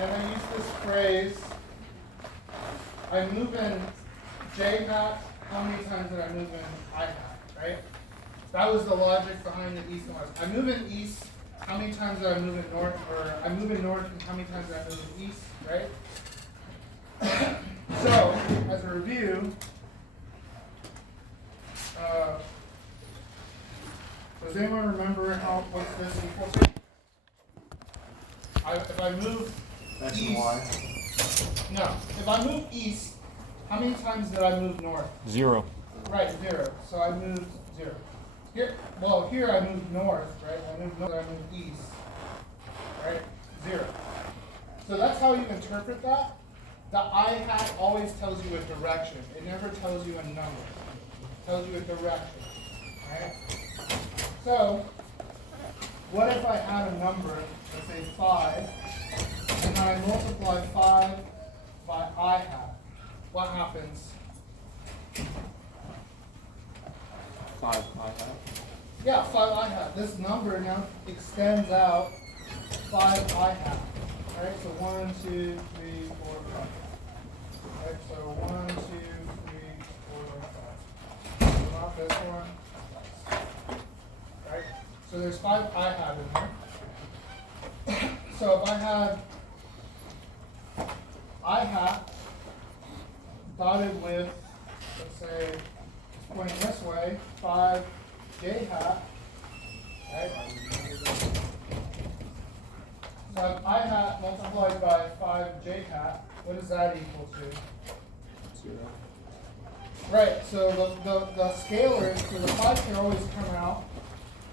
and I use this phrase, I move in j hat, how many times did I move in I hat, right? That was the logic behind the east and west. I move in east, how many times did I move in north, or I move in north, and how many times did I move in east, right? So, as a review, does anyone remember what's this equal to? If I move X east, and Y. no, if I move east, how many times did I move north? 0. Right, 0. So I moved 0. Here I moved north, right? I moved north, I moved east, right? 0. So that's how you interpret that. The I hat always tells you a direction. It never tells you a number. It tells you a direction, right? So, what if I had a number, let's say 5, and I multiply 5 by I hat? What happens? 5 I hat. Yeah, 5 I hat. This number now extends out 5 I hat. Right? So 1, 2, 3, 4, 5. Right? So 1, 2, 3, 4, 5. So not this one. Right? So there's 5 I hat in there. So if I had I hat dotted with, let's say, it's pointing this way, 5 j hat, right? So if I hat multiplied by 5 j hat, what is that equal to? 0. Right, so the scalars, so the 5 can always come out,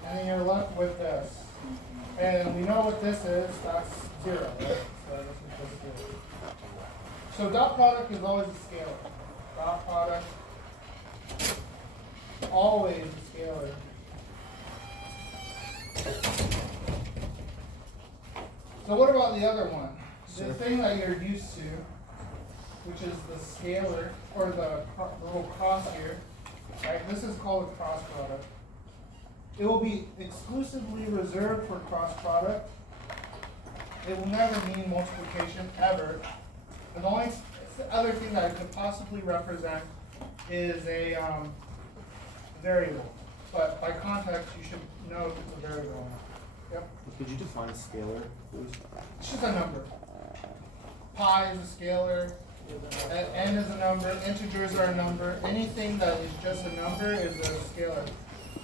and then you're left with this. And we know what this is, that's 0, right? So this is just 0. So dot product is always a scalar. Dot product, always a scalar. So what about the other one? The thing that you're used to, which is the scalar, or the little cross here, right? This is called a cross product. It will be exclusively reserved for cross product. It will never mean multiplication, ever. And the only other thing that it could possibly represent is a variable. But by context, you should know if it's a variable. Yep. Could you define scalar, please? It's just a number. Pi is a scalar. N is a number. Integers are a number. Anything that is just a number is a scalar.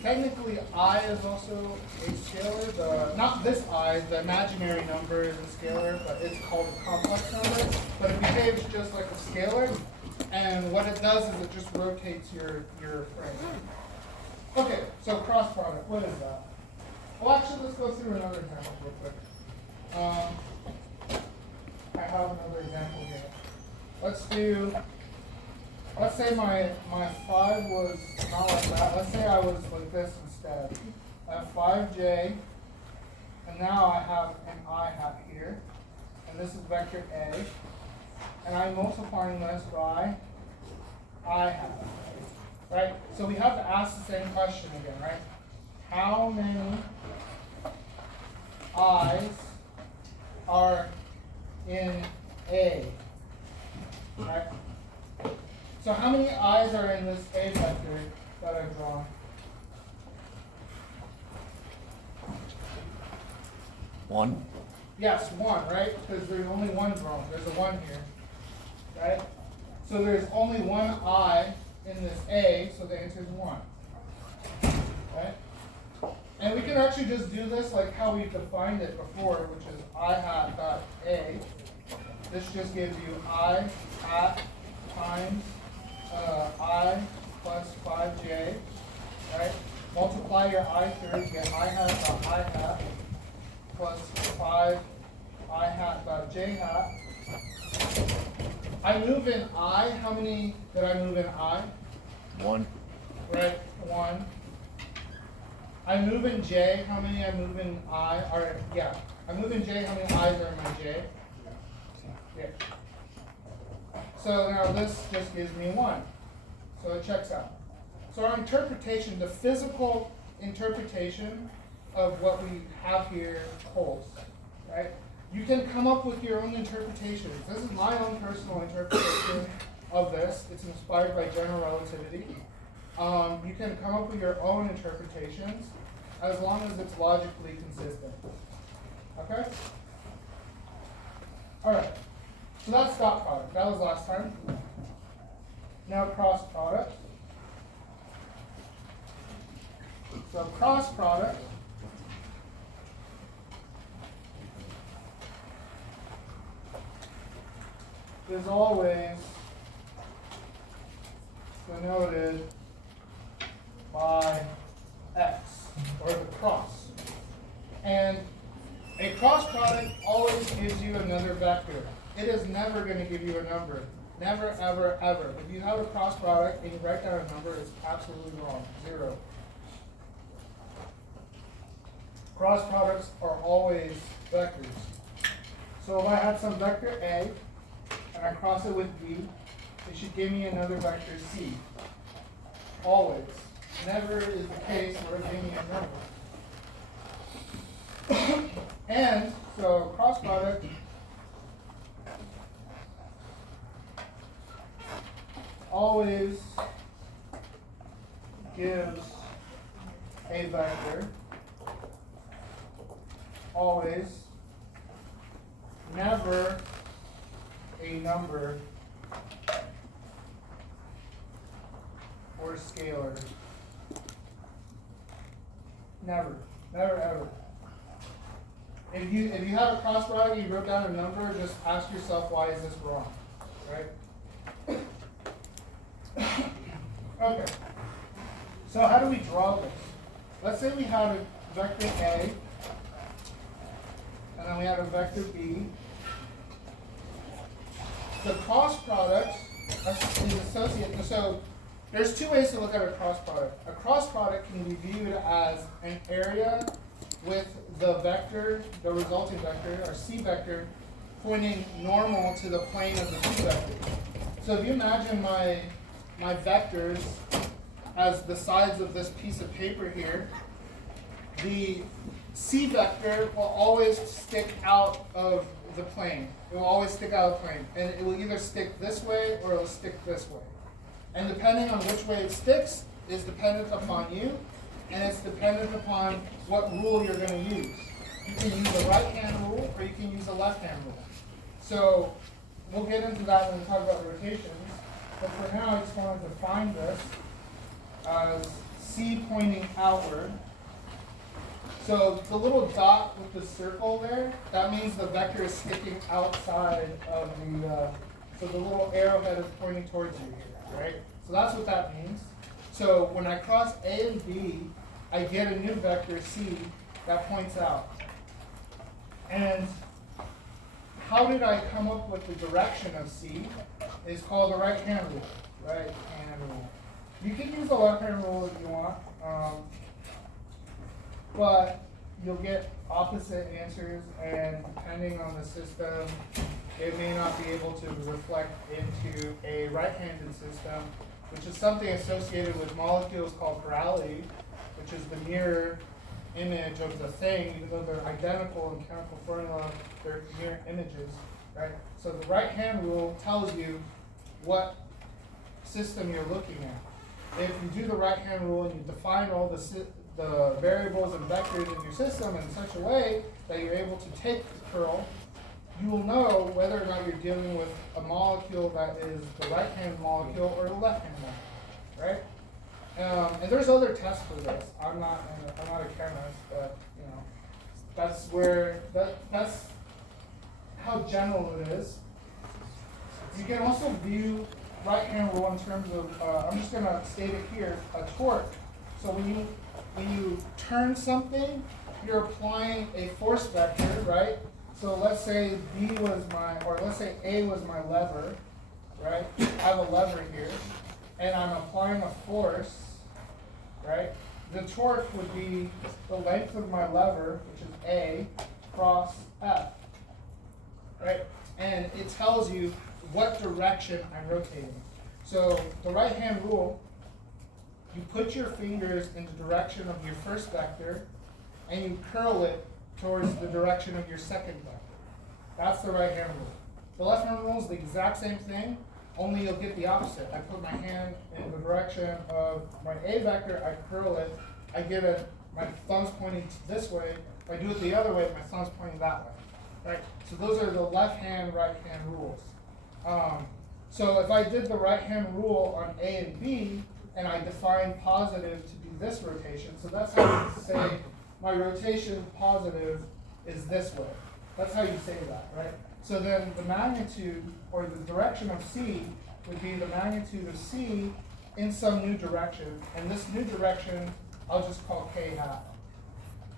Technically, I is also a scalar. Not this I, the imaginary number is a scalar, but it's called a complex number. But it behaves just like a scalar, and what it does is it just rotates your frame. Okay, so cross product, what is that? Well, actually, let's go through another example real quick. I have another example here. Let's say my 5 was not like that. Let's say I was like this instead. I have 5j, and now I have an I hat here, and this is vector A, and I'm multiplying this by I hat, right? So we have to ask the same question again, right? How many i's are in A, right? So how many i's are in this A vector that I've drawn? One. Yes, 1, right? Because there's only one drawn. There's a 1 here, right? So there's only one I in this A, so the answer is 1, right? And we can actually just do this like how we defined it before, which is I hat dot A. This just gives you I hat times I plus 5j, right? Multiply your I through, get I hat dot I hat plus 5 I hat dot j hat. I move in I. How many did I move in I? 1. Right, 1. I move in j. How many I move in I? Or yeah, I move in j. How many i's are in my j? Yeah. So now this just gives me 1. So it checks out. So our interpretation, the physical interpretation of what we have here holds, right? You can come up with your own interpretations. This is my own personal interpretation of this. It's inspired by general relativity. You can come up with your own interpretations as long as it's logically consistent. Okay? Alright, so that's dot product. That was last time. Now cross product. So cross product is always denoted by x, or the cross. And a cross product always gives you another vector. It is never going to give you a number. Never, ever, ever. If you have a cross product and you write down a number, it's absolutely wrong. 0. Cross products are always vectors. So if I had some vector A, and I cross it with B, it should give me another vector C. Always. Never is the case where it gives me a number. And so cross product always gives a vector. Always. Never a number or scalar. Never. Never ever. If you have a cross product and you wrote down a number, just ask yourself, why is this wrong? Right? Okay. So how do we draw this? Let's say we had a vector A, and then we had a vector B. The cross product is associated. So there's two ways to look at a cross product. A cross product can be viewed as an area with the vector, the resulting vector, or C vector, pointing normal to the plane of the C vector. So if you imagine my vectors as the sides of this piece of paper here, the C vector will always stick out of the plane. It will always stick out of the plane. And it will either stick this way or it will stick this way. And depending on which way it sticks is dependent upon you, and it's dependent upon what rule you're going to use. You can use a right-hand rule or you can use a left-hand rule. So we'll get into that when we talk about rotations. But for now, I just wanted to define this as C pointing outward. So the little dot with the circle there, that means the vector is sticking outside of the, so the little arrowhead is pointing towards you here, right? So that's what that means. So when I cross A and B, I get a new vector C that points out. And how did I come up with the direction of C? It's called the right-hand rule. Right-hand rule. You can use the left-hand rule if you want. But you'll get opposite answers, and depending on the system, it may not be able to reflect into a right-handed system, which is something associated with molecules called chirality, which is the mirror image of the thing. Even though they're identical in chemical formula, they're mirror images, right? So the right-hand rule tells you what system you're looking at. If you do the right-hand rule and you define all the variables and vectors in your system in such a way that you're able to take the curl, you will know whether or not you're dealing with a molecule that is the right-hand molecule or the left-hand molecule, right? And there's other tests for this. I'm not a chemist, but you know, that's how general it is. You can also view right-hand rule in terms of, I'm just going to state it here, a torque. So when you turn something, you're applying a force vector, right? So let's say let's say A was my lever, right? I have a lever here, and I'm applying a force, right? The torque would be the length of my lever, which is A, cross F, right? And it tells you what direction I'm rotating. So the right-hand rule, you put your fingers in the direction of your first vector, and you curl it towards the direction of your second vector. That's the right hand rule. The left hand rule is the exact same thing, only you'll get the opposite. I put my hand in the direction of my A vector, I curl it, I get my thumb's pointing this way. If I do it the other way, my thumb's pointing that way. Right? So those are the left hand, right hand rules. So if I did the right hand rule on A and B, and I define positive to be this rotation, so that's how you say my rotation positive is this way. That's how you say that, right? So then the magnitude, or the direction of C, would be the magnitude of C in some new direction, and this new direction I'll just call K hat,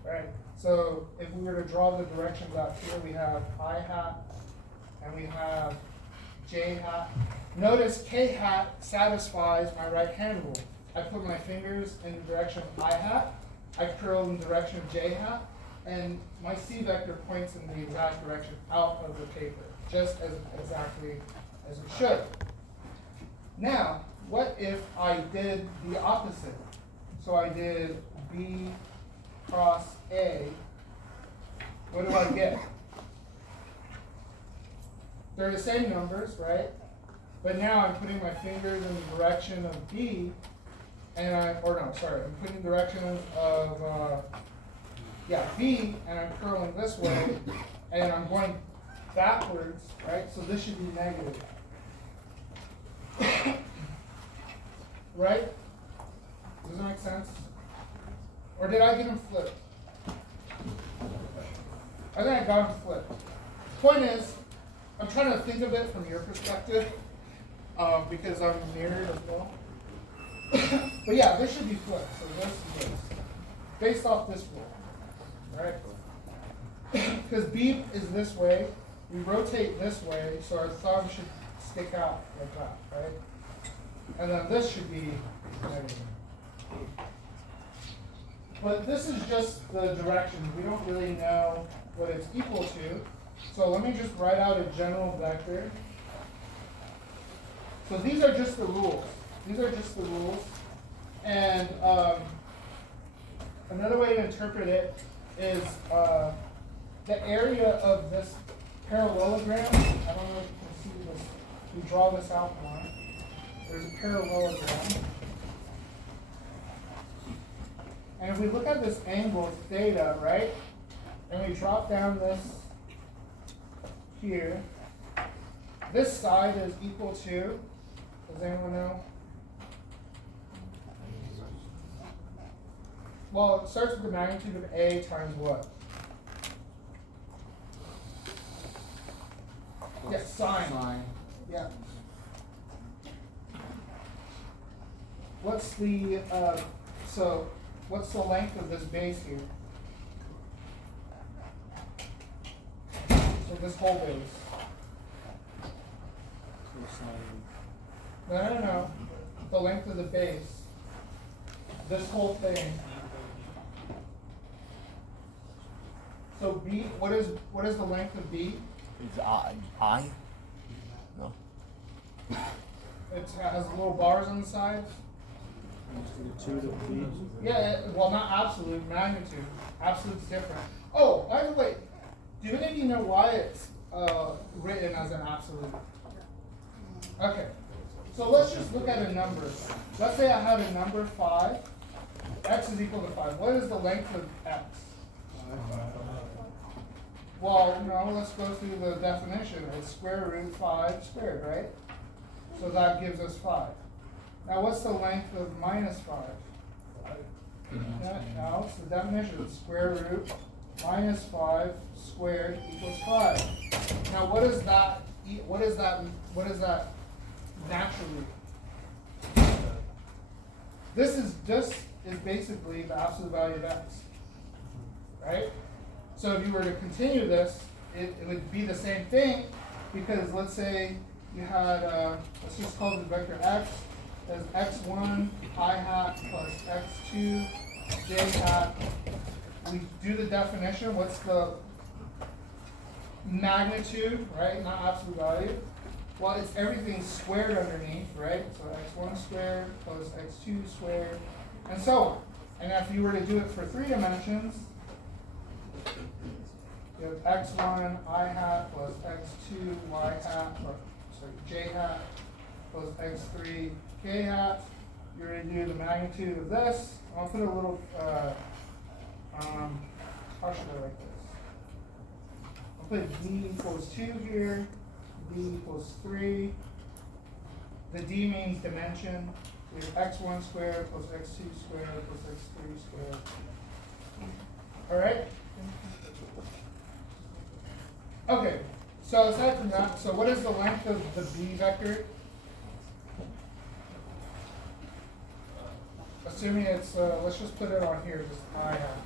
right? So if we were to draw the directions out here, we have I hat, and we have J hat. Notice K hat satisfies my right hand rule. I put my fingers in the direction of I hat, I curl in the direction of J hat, and my C vector points in the exact direction out of the paper, just as exactly as it should. Now, what if I did the opposite? So I did B cross A. What do I get? They're the same numbers, right? But now I'm putting my fingers in the direction of B, and I'm putting directions of B, and I'm curling this way, and I'm going backwards, right? So this should be negative. Right? Does that make sense? Or did I get them flipped? I think I got them flipped. Point is, I'm trying to think of it from your perspective, because I'm a nerd as well. But yeah, this should be flipped. So this is this. Based off this rule, right? Because B is this way, we rotate this way, so our thumb should stick out like that, right? And then this should be negative. But this is just the directions. We don't really know what it's equal to. So let me just write out a general vector. So these are just the rules. These are just the rules. And another way to interpret it is the area of this parallelogram. I don't know if you can see this. We draw this outline. There's a parallelogram. And if we look at this angle theta, right, and we drop down this here, this side is equal to, does anyone know? Well, it starts with the magnitude of A times what? Yeah, sine. Yeah. What's the, what's the length of this base here? So this whole base. No. The length of the base. This whole thing. So B, what is the length of B? Is I? No. It has little bars on the sides. Yeah, well, not absolute, magnitude. Absolute's different. Oh, by the way, do any of you know why it's written as an absolute? Okay, so let's just look at a number. Let's say I had a number 5. X is equal to 5. What is the length of X? Well, no, let's go through the definition. It's square root 5 squared, right? So that gives us 5. Now, what's the length of minus 5? Now, it's the definition. It's square root minus 5 squared equals 5. Now, what is that? What is that naturally? This is basically the absolute value of x, right? So if you were to continue this, it would be the same thing, because let's say you had, let's just call the vector x as x1 I hat plus x2 j hat. We do the definition. What's the magnitude, right? Not absolute value. Well, it's everything squared underneath, right? So x1 squared plus x2 squared, and so on. And if you were to do it for 3 dimensions, You have x1 I hat plus x2 y hat, or sorry, j hat plus x3 k hat. You're going to do the magnitude of this. I'll put a little, how should I write this? I'll put d equals 2 here, d equals 3. The d means dimension. We have x1 squared plus x2 squared plus x3 squared. All right? Okay, so aside from that, so what is the length of the b vector? Assuming it's, let's just put it on here, just I hat.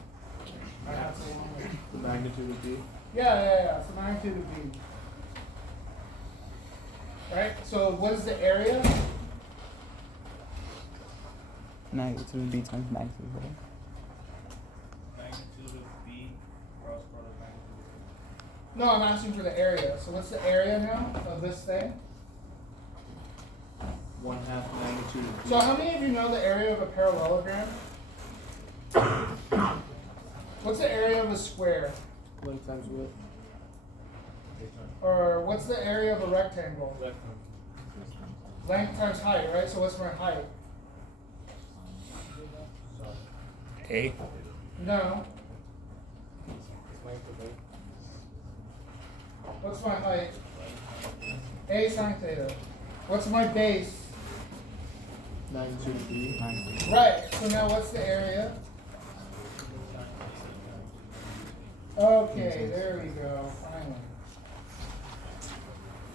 I hat's the one with. The magnitude of B. Yeah, it's the magnitude of b. Right, so what is the area? Magnitude of B times magnitude of A. Magnitude of B cross product magnitude of A. No, I'm asking for the area. So what's the area now of this thing? 1/2 magnitude of B. So how many of you know the area of a parallelogram? What's the area of a square? Length times width. Or what's the area of a rectangle? Left. Length times height, right? So what's my height? A. No. Length of A. What's my height? A sine theta. What's my base? Magnitude of B. Right. So now what's the area? Okay, there we go. Finally.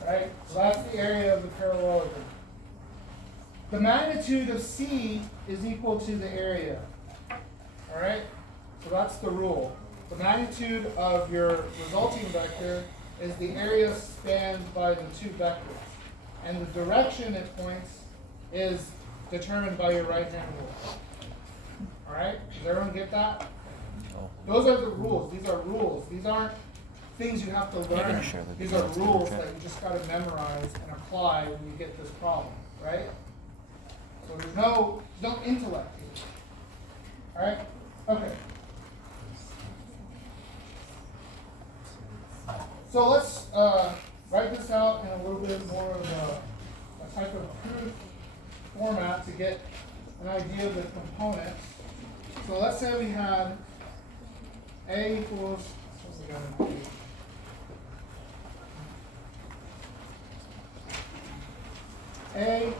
Right? So that's the area of the parallelogram. The magnitude of C is equal to the area. Alright? So that's the rule. The magnitude of your resulting vector is the area spanned by the two vectors. And the direction it points is determined by your right hand rule. Alright? Does everyone get that? Those are the rules. These are rules. These aren't things you have to You're learn. gonna share the These are results in rules the that chat. you just got to memorize and apply when you get this problem, right? So there's no intellect here. All right? Okay. So let's write this out in a little bit more of a type of proof format to get an idea of the components. So let's say we had A equals, what's we got in A? A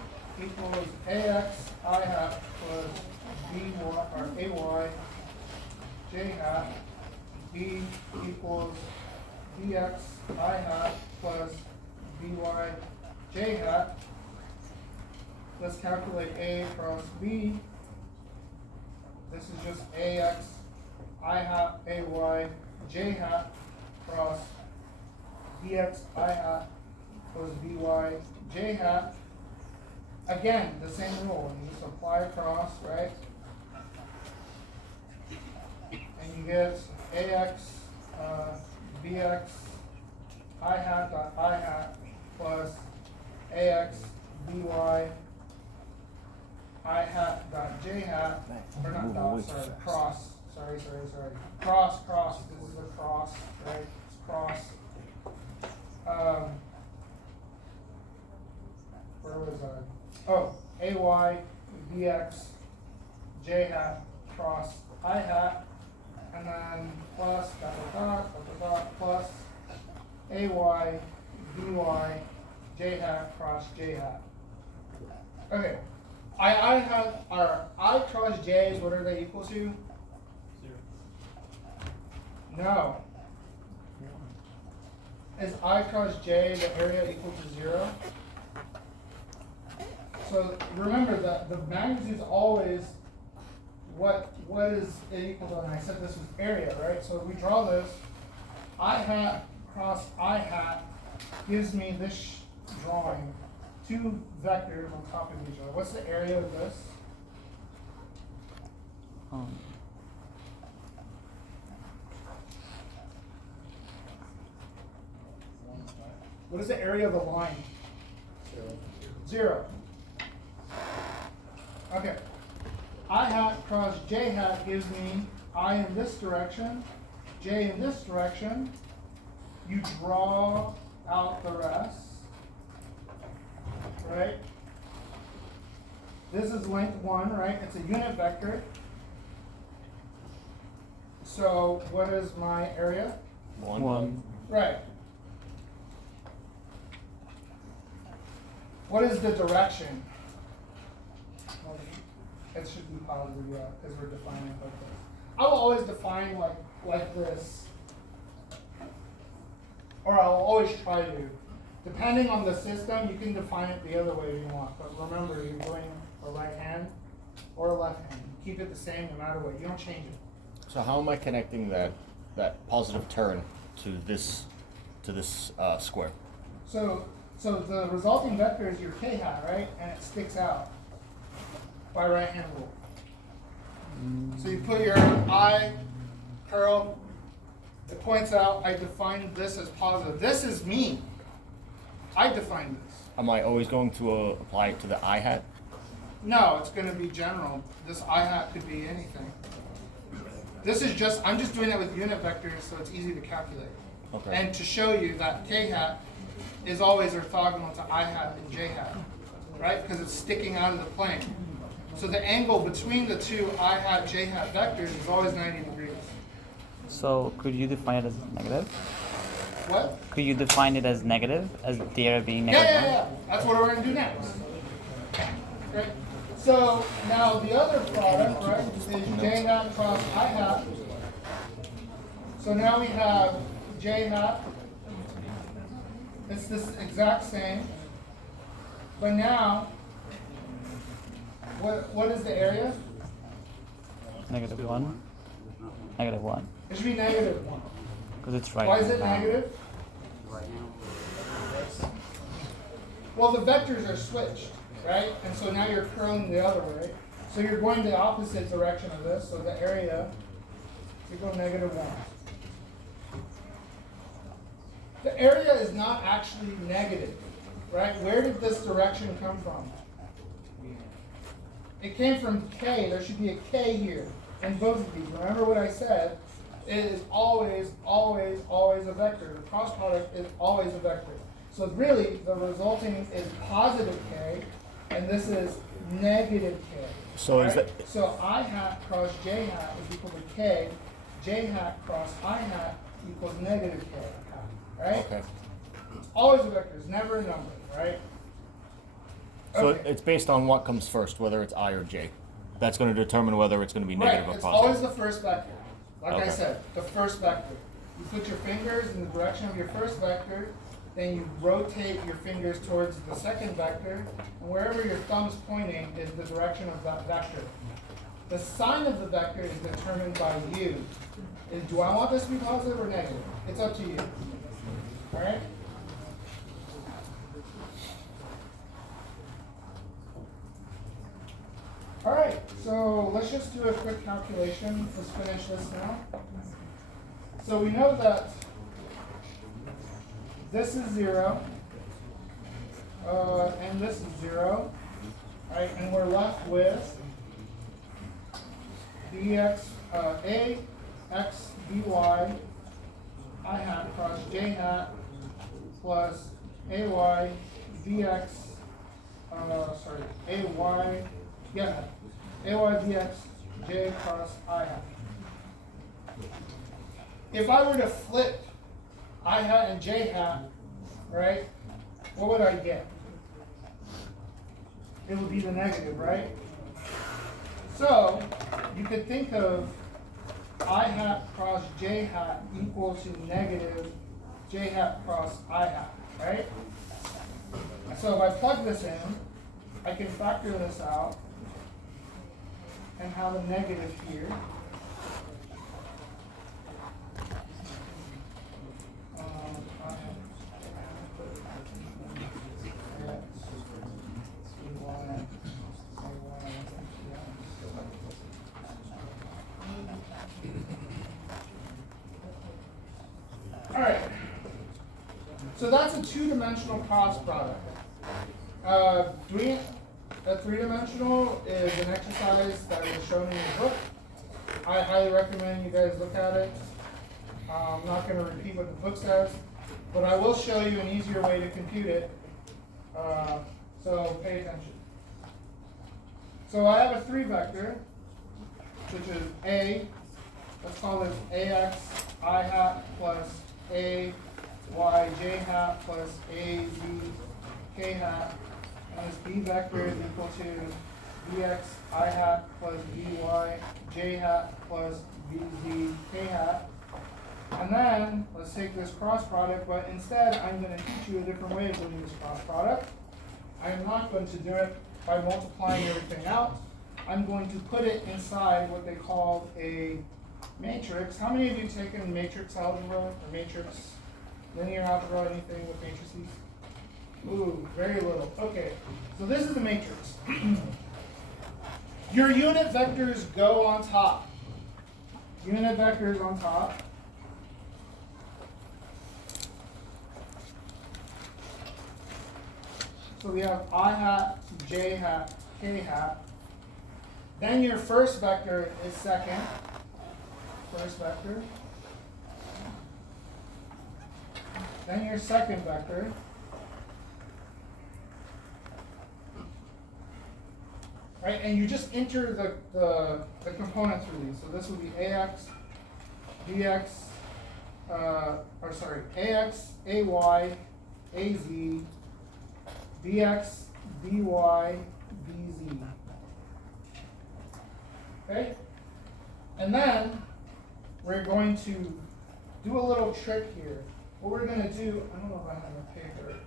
equals AX I hat plus BY or AY J hat. B equals BX I hat plus BY J hat. Let's calculate A cross B. This is just AX I hat AY J hat cross BX I hat plus BY J hat. Again, the same rule. You just apply across, right? And you get AX BX I hat dot I hat plus AX BY I hat dot J hat, or not dot, sorry, cross. Sorry. Cross. This is a cross, right? It's cross. Where was I? Oh, AY BX J hat cross I hat, and then plus dot plus AY BY J hat cross J hat. Okay. I have our I cross J's, what are they equal to? 0. No. Is I cross J the area equal to 0? So remember that the magnitude is always what is it equal to, and I said this was area, right? So if we draw this, I hat cross I hat gives me this drawing, two vectors on top of each other. What's the area of this? What is the area of the line? 0. Okay. I hat cross J hat gives me I in this direction, J in this direction. you draw out the rest, right? This is length 1, right? It's a unit vector. So what is my area? 1. Right. What is the direction? Well, it should be positive, yeah, because we're defining it like this. I will always define like this. Or I'll always try to. Depending on the system, you can define it the other way if you want. But remember, you're doing a right hand or a left hand. You keep it the same no matter what. You don't change it. So how am I connecting that positive turn to this square? So the resulting vector is your k hat, right? And it sticks out by right hand rule. So you put your I curl, it points out, I defined this as positive. This is me. I defined this. Am I always going to apply it to the I hat? No, it's going to be general. This I hat could be anything. This is just, I'm just doing it with unit vectors so it's easy to calculate. Okay. And to show you that k hat is always orthogonal to I hat and j hat, right? Because it's sticking out of the plane. So the angle between the two I hat, j hat vectors is always 90 degrees. So could you define it as negative? What? Could you define it as negative, as the area being Yeah, negative? yeah, yeah. That's what we're going to do next. Great. So now the other product, right, is j hat cross I hat. So now we have j hat. It's this exact same. But now, what is the area? Negative 1. Negative 1. It should be negative 1. Because it's right. Why is it negative? Well, the vectors are switched, right? And so now you're curling the other way. So you're going the opposite direction of this. So the area, you go negative 1. The area is not actually negative, right? Where did this direction come from? It came from K. There should be a K here in both of these. Remember what I said? It is always, always, always a vector. The cross product is always a vector. So really, the resulting is positive K, and this is negative K. So right? is that? So I hat cross J hat is equal to K. J hat cross I hat equals negative K hat, right? Okay. It's always a vector. It's never a number, right? So Okay. it's based on what comes first, whether it's I or J. That's going to determine whether it's going to be negative Right, or it's positive. always the first vector. Like I Okay. said, the first vector. You put your fingers in the direction of your first vector, then you rotate your fingers towards the second vector, and wherever your thumb's pointing is the direction of that vector. The sign of the vector is determined by you. Do I want this to be positive or negative? It's up to you. Alright? Alright, so let's just do a quick calculation. Let's finish this now. So we know that this is 0, and this is 0, right? And we're left with dx, ax dy I hat cross j hat plus ay dx, ay, yeah, ay dx j cross I hat. If I were to flip I hat and j hat, right, what would I get? It would be the negative, right? So you could think of I hat cross j hat equal to negative j hat cross I hat, right? So if I plug this in, I can factor this out and have a negative here. Alright, so that's a two-dimensional cross product. Doing a three-dimensional is an exercise that is shown in your book. I highly recommend you guys look at it. I'm not going to repeat what the book says. but I will show you an easier way to compute it. So pay attention. So I have a 3 vector, which is A, let's call this AX I hat plus AY J hat plus AZ K hat. And this B vector is equal to BX I hat plus BY J hat plus BZ K hat. And then let's take this cross product, but instead I'm going to teach you a different way of doing this cross product. I'm not going to do it by multiplying everything out. I'm going to put it inside what they call a matrix. How many of you taken matrix algebra or matrix linear algebra, anything with matrices? Ooh, very little. Okay, so this is a matrix. Your unit vectors go on top. Unit vectors on top. So we have I hat, J hat, K hat. Then your first vector is second. First vector. Then your second vector. Right, and you just enter the components through these. So this would be AX, BX, AX, AY, AZ, BX, BY, BZ. Okay? And then we're going to do a little trick here. What we're going to do, I don't know if I have a paper,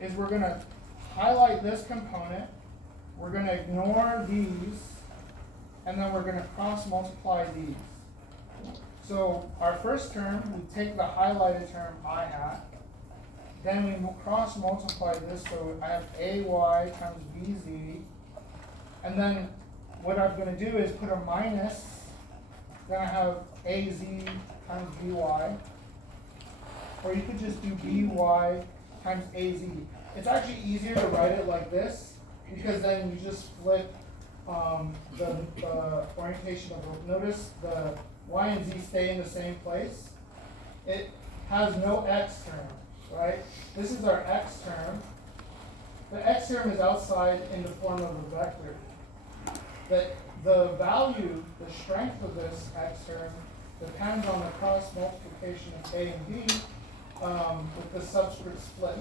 is we're going to highlight this component, we're going to ignore these, and then we're going to cross multiply these. So our first term, we take the highlighted term I hat, then we cross multiply this, so I have AY times BZ, and then what I'm going to do is put a minus, then I have AZ times BY, or you could just do BY times AZ. It's actually easier to write it like this, because then you just split the orientation of the, notice the Y and Z stay in the same place. It has no X term, right? This is our X term. The X term is outside in the form of a vector. But the value, the strength of this X term depends on the cross multiplication of A and B with the subscript split,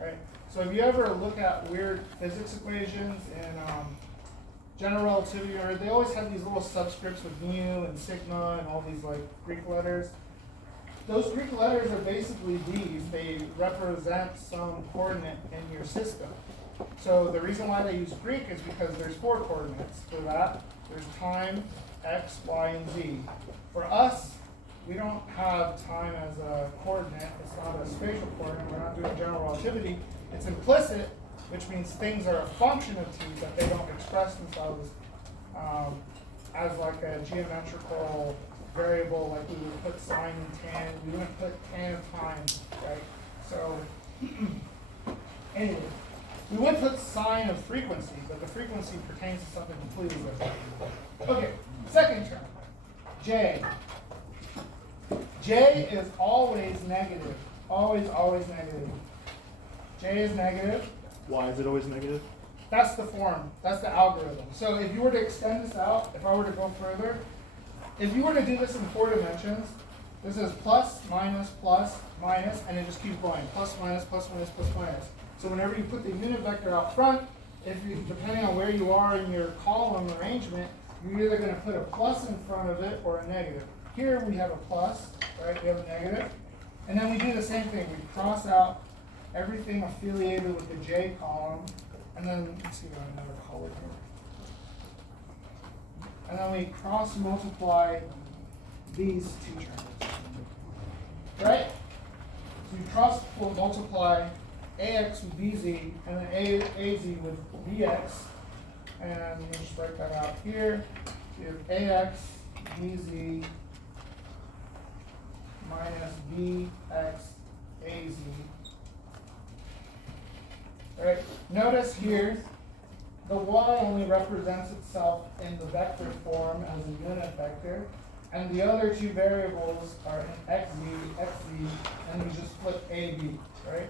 right? So if you ever look at weird physics equations in general relativity, or they always have these little subscripts with mu and sigma and all these like Greek letters. Those Greek letters are basically these. They represent some coordinate in your system. So the reason why they use Greek is because there's 4 coordinates for that. There's time, x, y, and z. For us, we don't have time as a coordinate. It's not a spatial coordinate. We're not doing general relativity. It's implicit, which means things are a function of t, but they don't express themselves as like a geometrical variable, like we would put sine and tan. We wouldn't put tan of time, right? So anyway, we would put sine of frequency, but the frequency pertains to something completely different. Okay, second term, J. J is always negative. Always, always negative. J is negative. Why is it always negative? That's the form. That's the algorithm. So if you were to extend this out, if I were to go further, if you were to do this in 4 dimensions, this is plus, minus, and it just keeps going. Plus, minus, plus, minus, plus, minus. So whenever you put the unit vector out front, if you, depending on where you are in your column arrangement, you're either going to put a plus in front of it or a negative. Here we have a plus, right? We have a negative. And then we do the same thing. We cross out everything affiliated with the J column. And then, let's see if I have another color here. And then we cross multiply these 2 terms. Right? So we cross multiply AX with BZ, and then AZ with BX. And you just write that out here. You have AX, BZ, minus BX, AZ. All right, notice here, the Y only represents itself in the vector form as a unit vector, and the other two variables are in xz, and we just flip a, b, right?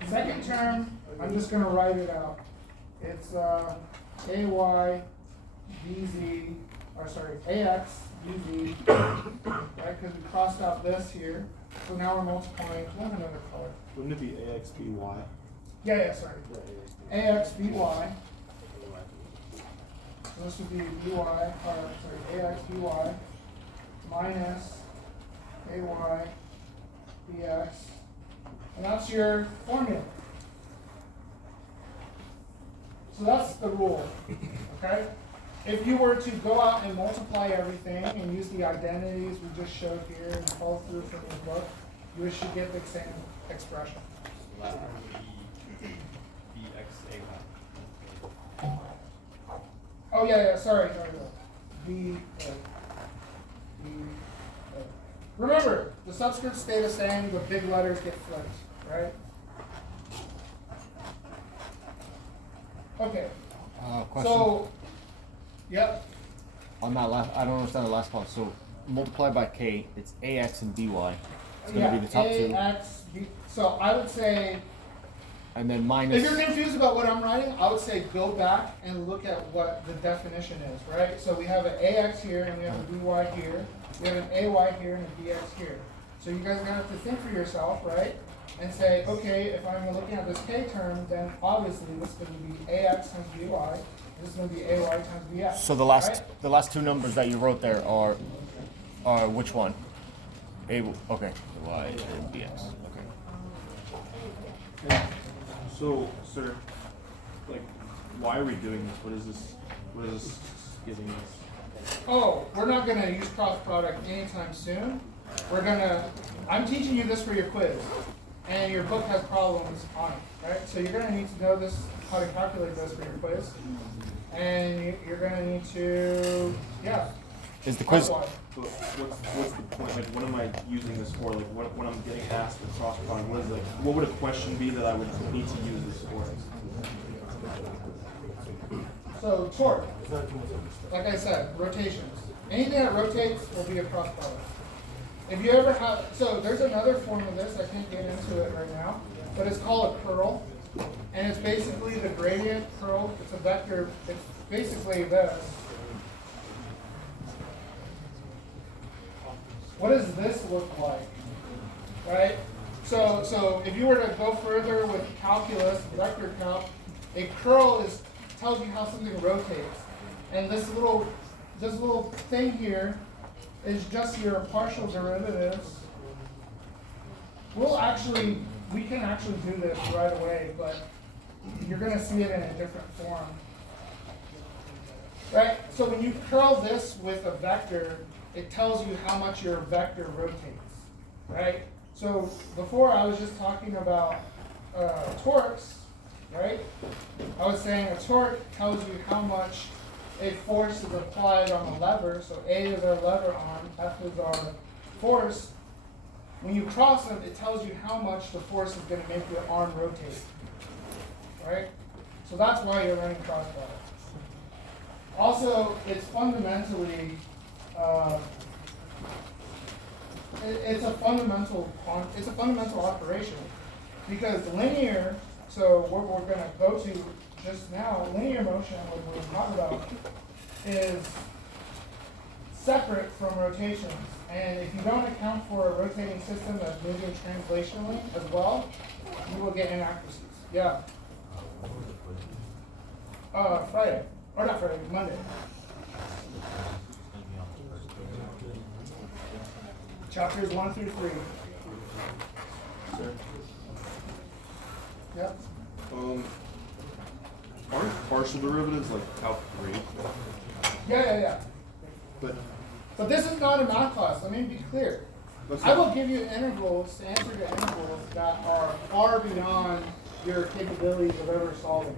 The second term, I'm just going to write it out. It's ay bz, or sorry, ax bz, right? Because we crossed out this here. So now we're multiplying. Do you have another color? Wouldn't it be ax by? Yeah, sorry. Ax by. So this would be by, or sorry, ax by minus ay bx. And that's your formula. So that's the rule, okay? If you were to go out and multiply everything and use the identities we just showed here and follow through from the book, you should get the same expression. Oh yeah, sorry. B. Remember, the subscripts stay the same, the big letters get flipped, right? Okay. Question. So, yep. On that last, I don't understand the last part. So multiply by k, it's ax and by. It's going to be the top two. AX, B. So I would say, And then minus. if you're confused about what I'm writing, I would say go back and look at what the definition is, right? So we have an AX here and we have a BY here. We have an AY here and a BX here. So you guys are going to have to think for yourself, right? And say, okay, if I'm looking at this K term, then obviously this is going to be AX times BY. This is going to be AY times BX. So the last two numbers that you wrote there are which one? A, okay. Y and BX. Okay. So, sir, like, why are we doing this? What is this giving us? Oh, we're not going to use cross product anytime soon. I'm teaching you this for your quiz. And your book has problems on it, right? So you're going to need to know this, how to calculate this for your quiz. And you're going to need to, Is the quiz? But what's the point? Like, what am I using this for? Like, when I'm getting asked the cross product, what would a question be that I would need to use this for? So torque, like I said, rotations. Anything that rotates will be a cross product. If you ever have, so there's another form of this, I can't get into it right now, but it's called a curl. And it's basically the gradient curl. It's a vector. It's basically this. What does this look like? Right? So if you were to go further with calculus, vector calc, a curl tells you how something rotates. And this little thing here is just your partial derivatives. We can actually do this right away, but you're going to see it in a different form. Right? So when you curl this with a vector, it tells you how much your vector rotates. Right? So before I was just talking about torques, right? I was saying a torque tells you how much a force is applied on a lever. So A is our lever arm, F is our force. When you cross them, it tells you how much the force is going to make your arm rotate. Right? So that's why you're learning cross product. Also, it's fundamentally, it's a fundamental operation, because linear. So what we're going to go to just now, linear motion, what we're talking about, is separate from rotations. And if you don't account for a rotating system that's moving translationally as well, you will get inaccuracies. Yeah. Friday. Or not Friday, Monday. Chapters 1 through 3. Sir? Yep. Aren't partial derivatives like out 3? Yeah. But this is not a math class. Let me be clear. I will give you integrals, answer to integrals that are far beyond your capabilities of ever solving.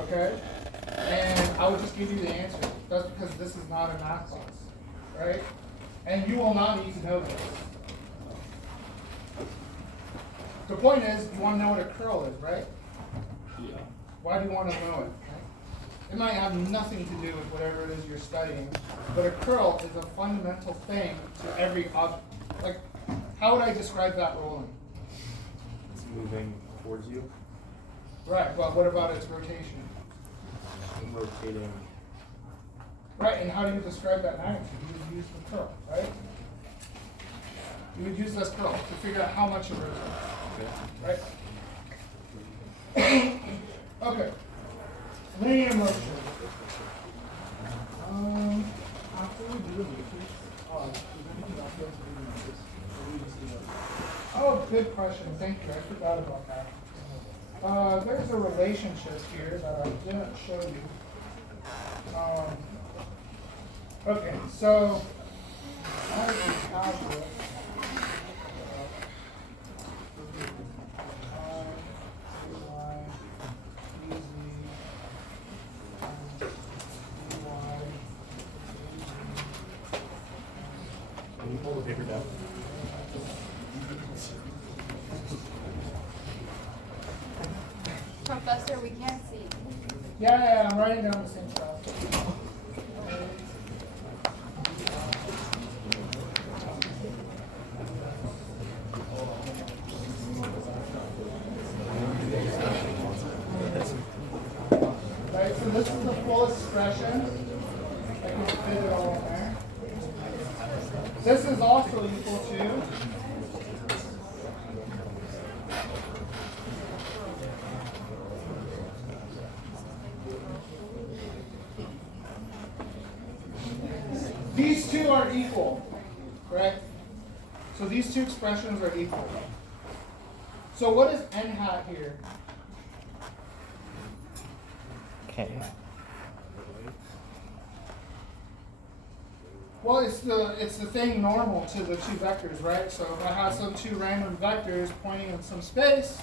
Okay? And I will just give you the answer. That's because this is not a math class. Right? And you will not need to know this. The point is, you want to know what a curl is, right? yeah. Why do you want to know it? It might have nothing to do with whatever it is you're studying, but a curl is a fundamental thing to every object. Like, how would I describe that rolling? It's moving towards you. Right, but what about its rotation? I'm rotating. Right, and how do you describe that magnitude? You would use the curl, right? You would use this curl to figure out how much it rotates, right? Okay. Linear motion. After we do the matrix, is there anything else you have to do in the matrix? Or we just do that? Oh, good question. Thank you. I forgot about that. There's a relationship here that I didn't show you. Okay, so as we have this, Can you pull the paper down? Professor, we can't see. yeah, I'm writing down the same stuff. Right, so this is the full expression. I can fit it all in there. This is also equal to these two are equal, right? So these two expressions are equal. So what is n hat here? Okay. Well, it's the thing normal to the two vectors, right? So if I have some two random vectors pointing in some space,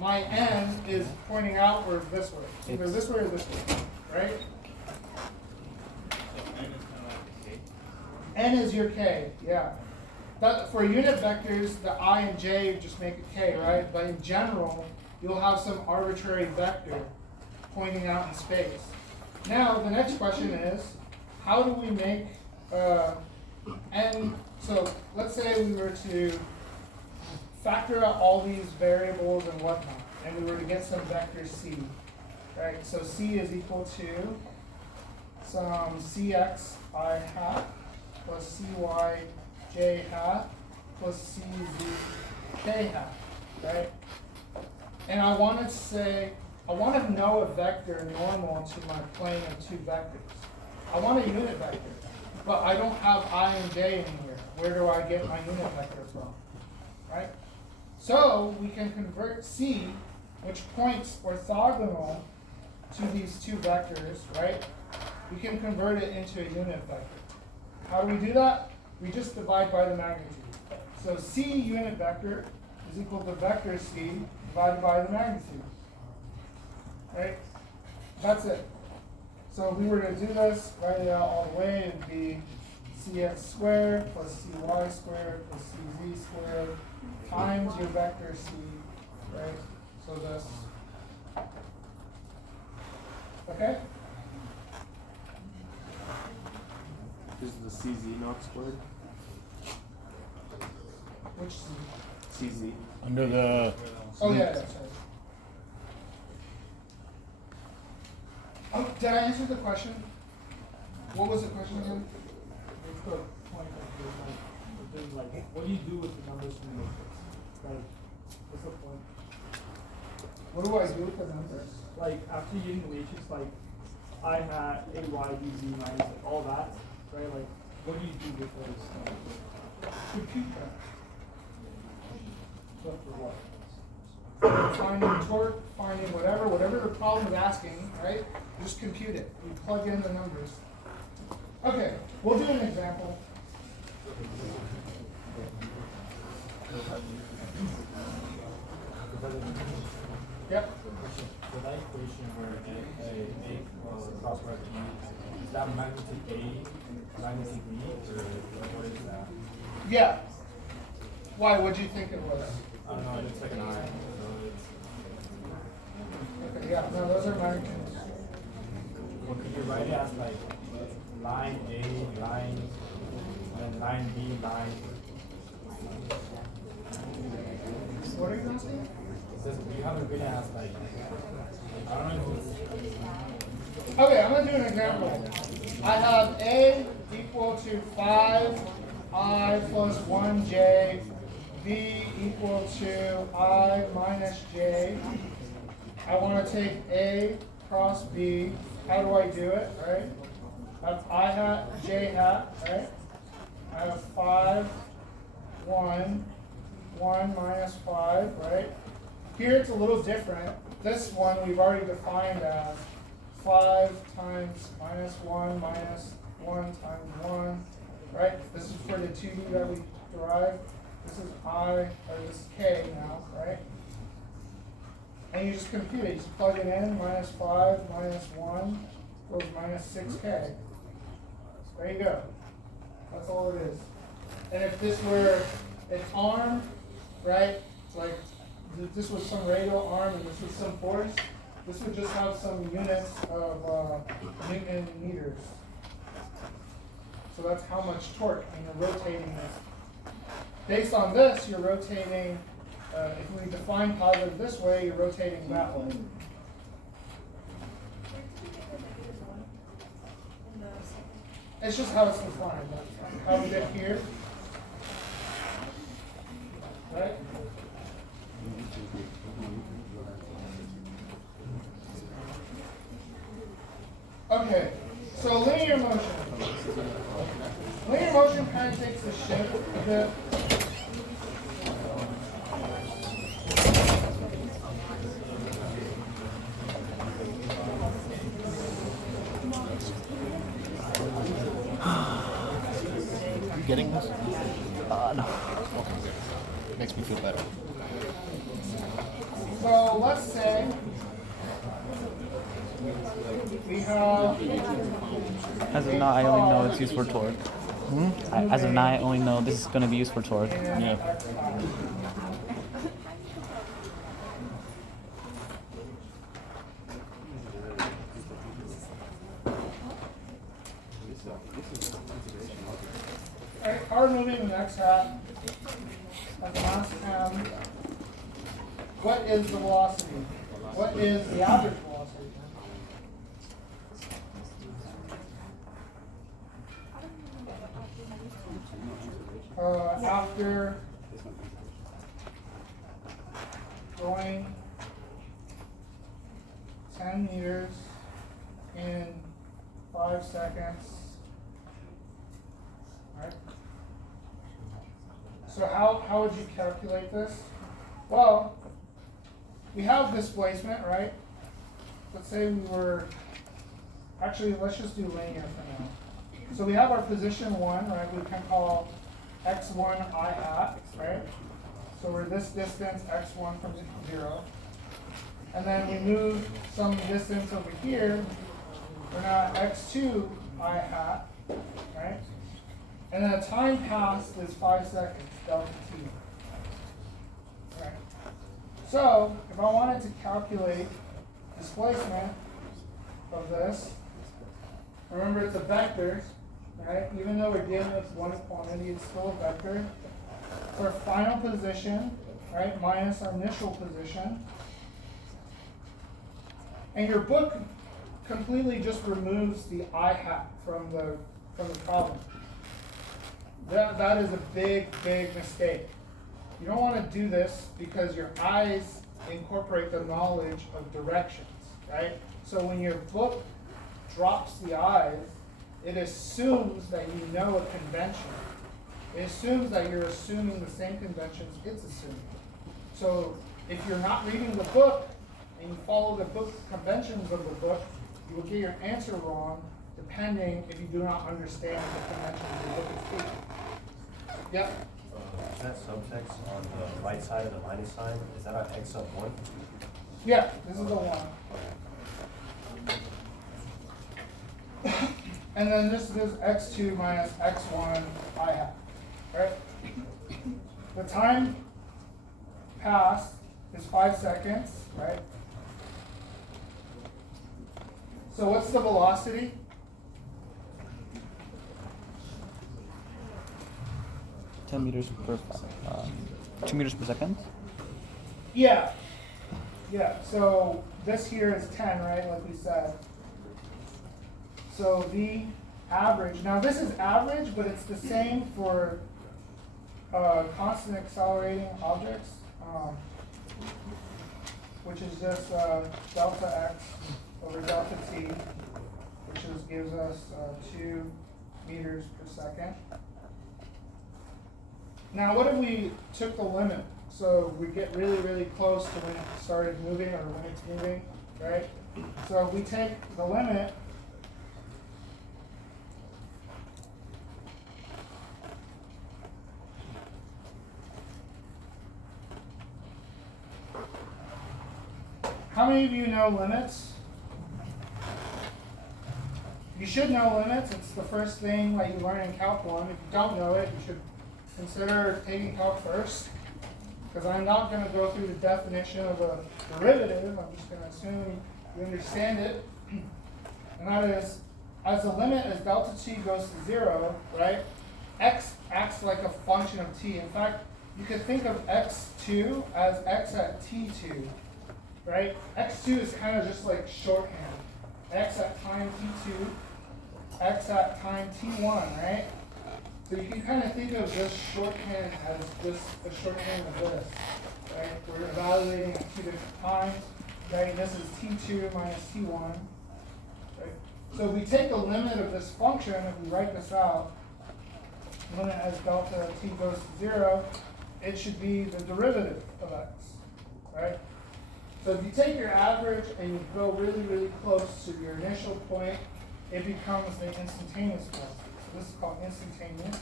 my n is pointing outward this way, either this way or this way, right? N is your k, yeah. That, for unit vectors, the I and j just make a k, right? But in general, you'll have some arbitrary vector pointing out in space. Now, the next question is, how do we make n? So let's say we were to factor out all these variables and whatnot, and we were to get some vector c, right? So c is equal to some cx I hat plus cy j hat plus cz k hat, right? And I want to say, I want to know a vector normal to my plane of two vectors. I want a unit vector, but I don't have I and j in here. Where do I get my unit vector from, right? So we can convert c, which points orthogonal to these two vectors, right? We can convert it into a unit vector. How do we do that? We just divide by the magnitude. So c unit vector is equal to vector c divided by the magnitude. Right? That's it. So if we were to do this, write it out all the way, it would be cx squared plus cy squared plus cz squared times your vector c, right? So this. Okay? This is the CZ not squared. Which c? CZ. Under the Oh yeah, sorry. Oh, did I answer the question? What was the question again? It's the point of the thing, like, what do you do with the numbers from the matrix? Like, what's the point? What do I do with the numbers? Like, after you get the matrix, like, I hat, a, y, b, z, minus, like, all that, right? Like, what do you do with those numbers? Compute them. So for what? Finding torque, finding whatever the problem is asking, right? You just compute it. You plug in the numbers. Okay, we'll do an example. Yep. So that equation where a cross product is that magnitude A, magnitude B, or what is that? Yeah. Why? What'd you think it was? I don't know, it looks like an I. So it's, Okay, yeah, no, those are magnitudes. Or could you write it as like line A, line, then line B, line? What are you asking? It says you have it written as like, I don't know if it's, Okay, I'm gonna do an example. I have A equal to 5I plus 1J, B equal to I minus J. I want to take A cross B. How do I do it, right? I have I hat, J hat, right? I have 5, 1, 1 minus 5, right? Here it's a little different. This one we've already defined as 5 times minus 1 minus 1 times 1, right? This is for the 2D that we derived. This is this is K now, right? And you just compute it. You just plug it in, minus 5 minus 1 goes minus 6K. There you go. That's all it is. And if this were an arm, right? Like if this was some radial arm and this was some force, this would just have some units of Newton meters. So that's how much torque, and you're rotating this. Based on this, you're rotating, if we define positive this way, you're rotating that way. It's just how it's defined. How we get here. Right? Okay, so linear motion. Linear motion kind of takes the shape of the You getting this? No. Okay. Makes me feel better. So let's say we have. As of now, I only know it's used for torque. As of now, I only know this is going to be used for torque. Yeah. Alright, car moving in X hat has mass m. What is the velocity? What is the average velocity? After going 10 meters in 5 seconds. Right? So how would you calculate this? Well, we have displacement, right? Let's say we were, actually let's just do linear for now. So we have our position 1, right? We can call x1 I hat, right? So we're this distance, x1 from 0. And then we move some distance over here. We're now x2 I hat, right? And then the time passed is 5 seconds, delta t. Right. So if I wanted to calculate displacement of this, remember it's a vector, right? Even though we're dealing with one quantity, it's still a vector. For final position, right, minus our initial position. And your book completely just removes the I hat from the problem. That is a big mistake. You don't want to do this because your eyes incorporate the knowledge of directions, right? So when your book drops the eyes, it assumes that you know a convention. It assumes that you're assuming the same conventions it's assuming. So if you're not reading the book and you follow the book conventions of the book, you will get your answer wrong depending if you do not understand the conventions the book is teaching. Yep. Is that subtext on the right side of the minus sign? Is that on x sub 1? Yeah, this is the one. And then this is x2 minus x1 I hat, right? The time passed is 5 seconds, right? So what's the velocity? $10 meters per 2 meters per second. Yeah. Yeah, so this here is 10, right, like we said. So the average, now this is average, but it's the same for constant accelerating objects, which is just delta x over delta t, which gives us 2 meters per second. Now what if we took the limit? So we get really, really close to when it started moving or when it's moving, right? So if we take the limit, how many of you know limits? You should know limits. It's the first thing that you learn in Calc 1. If you don't know it, you should consider taking Calc first. Because I'm not going to go through the definition of a derivative. I'm just going to assume you understand it. And that is, as the limit as delta t goes to 0, right, x acts like a function of t. In fact, you could think of x2 as x at t2, right? x2 is kind of just like shorthand. X at time t2, x at time t1, right? So you can kind of think of this shorthand as just a shorthand of this, right? We're evaluating at 2 different times, right? This is t2 minus t1, right? So if we take a limit of this function, if we write this out, limit as delta t goes to 0, it should be the derivative of x, right? So if you take your average and you go really, really close to your initial point, it becomes the instantaneous velocity. So this is called instantaneous.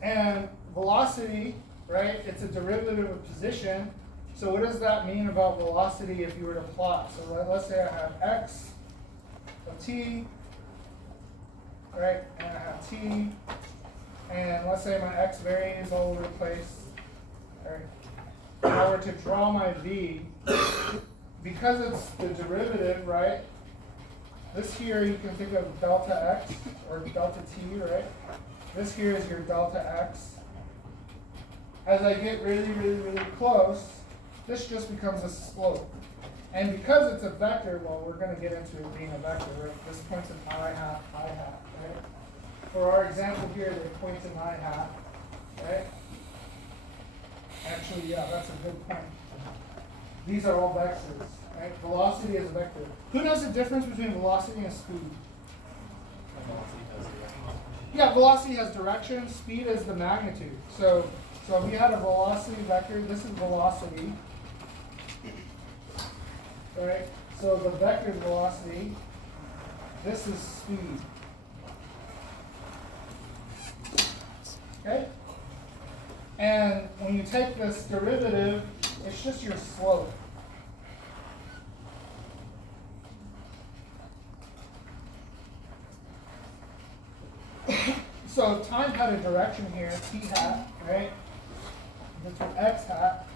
And velocity, right, it's a derivative of position. So what does that mean about velocity if you were to plot? So let's say I have x of t, right, and I have t, and let's say my x varies all over the place, right. If I were to draw my v, because it's the derivative, right, this here you can think of delta x, or delta t, right, this here is your delta x. As I get really, really, really close, this just becomes a slope. And because it's a vector, well, we're going to get into it being a vector, right? This points in I hat, right? For our example here, it points in I hat, right? Actually, yeah, that's a good point. These are all vectors, right? Velocity is a vector. Who knows the difference between velocity and speed? Yeah, velocity has direction, speed is the magnitude. So if you had a velocity vector, this is velocity. Right? So the vector velocity, this is speed. Okay? And when you take this derivative, it's just your slope. So if time had a direction here, t hat, right? This was x hat.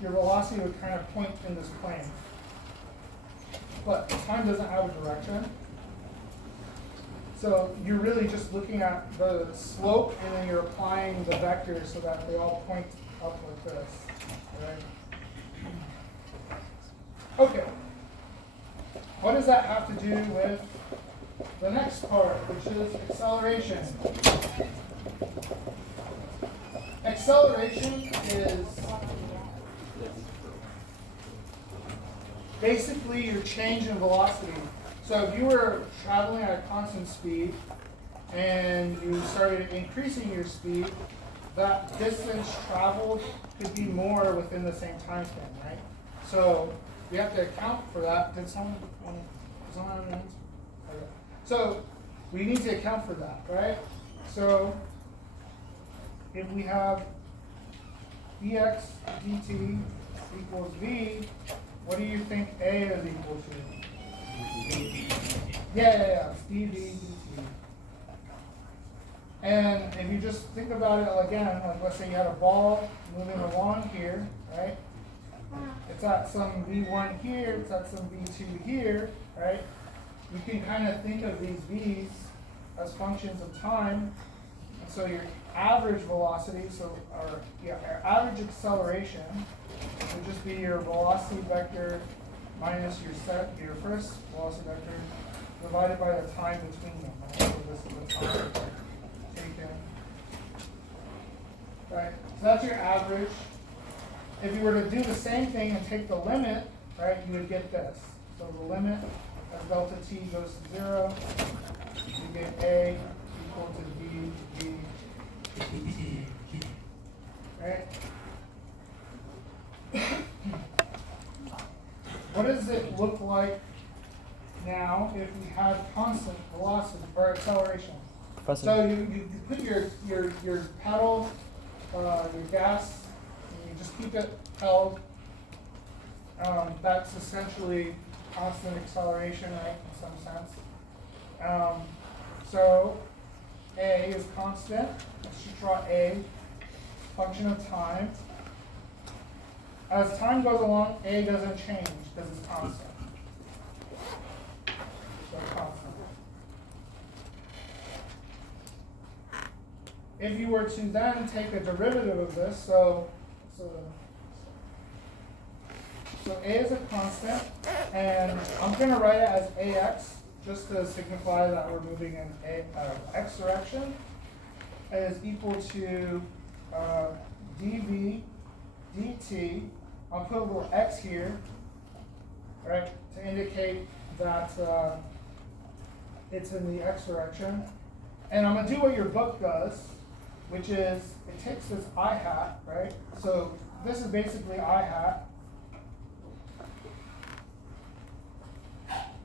Your velocity would kind of point in this plane. But time doesn't have a direction. So you're really just looking at the slope and then you're applying the vectors so that they all point up like this. Right? Okay. What does that have to do with the next part, which is acceleration? Acceleration is basically your change in velocity. So if you were traveling at a constant speed and you started increasing your speed, that distance traveled could be more within the same time span, right? So we have to account for that. Did someone have an answer? Okay. So we need to account for that, right? So if we have dx dt equals v, what do you think A is equal to? Yeah, it's dv dt. And if you just think about it again, like let's say you had a ball moving along here, right? It's at some v1 here, it's at some v2 here, right? You can kind of think of these v's as functions of time. And so your average velocity, your average acceleration would just be your velocity vector minus your first velocity vector divided by the time between them. Right? So this is the time taken. Right? So that's your average. If you were to do the same thing and take the limit, right, you would get this. So the limit as delta t goes to 0, you get a equal to v dt. Right? What does it look like now if we have constant velocity or acceleration? Professor? So you put your pedal, your gas, and you just keep it held. That's essentially constant acceleration, right, in some sense. So A is constant. Let's just draw A, function of time. As time goes along, A doesn't change because it's constant. So constant. If you were to then take a derivative of this, so A is a constant, and I'm going to write it as AX just to signify that we're moving in X direction, is equal to dv dt. I'll put a little x here, right, to indicate that it's in the X direction. And I'm going to do what your book does, which is it takes this I hat, right? So this is basically I hat.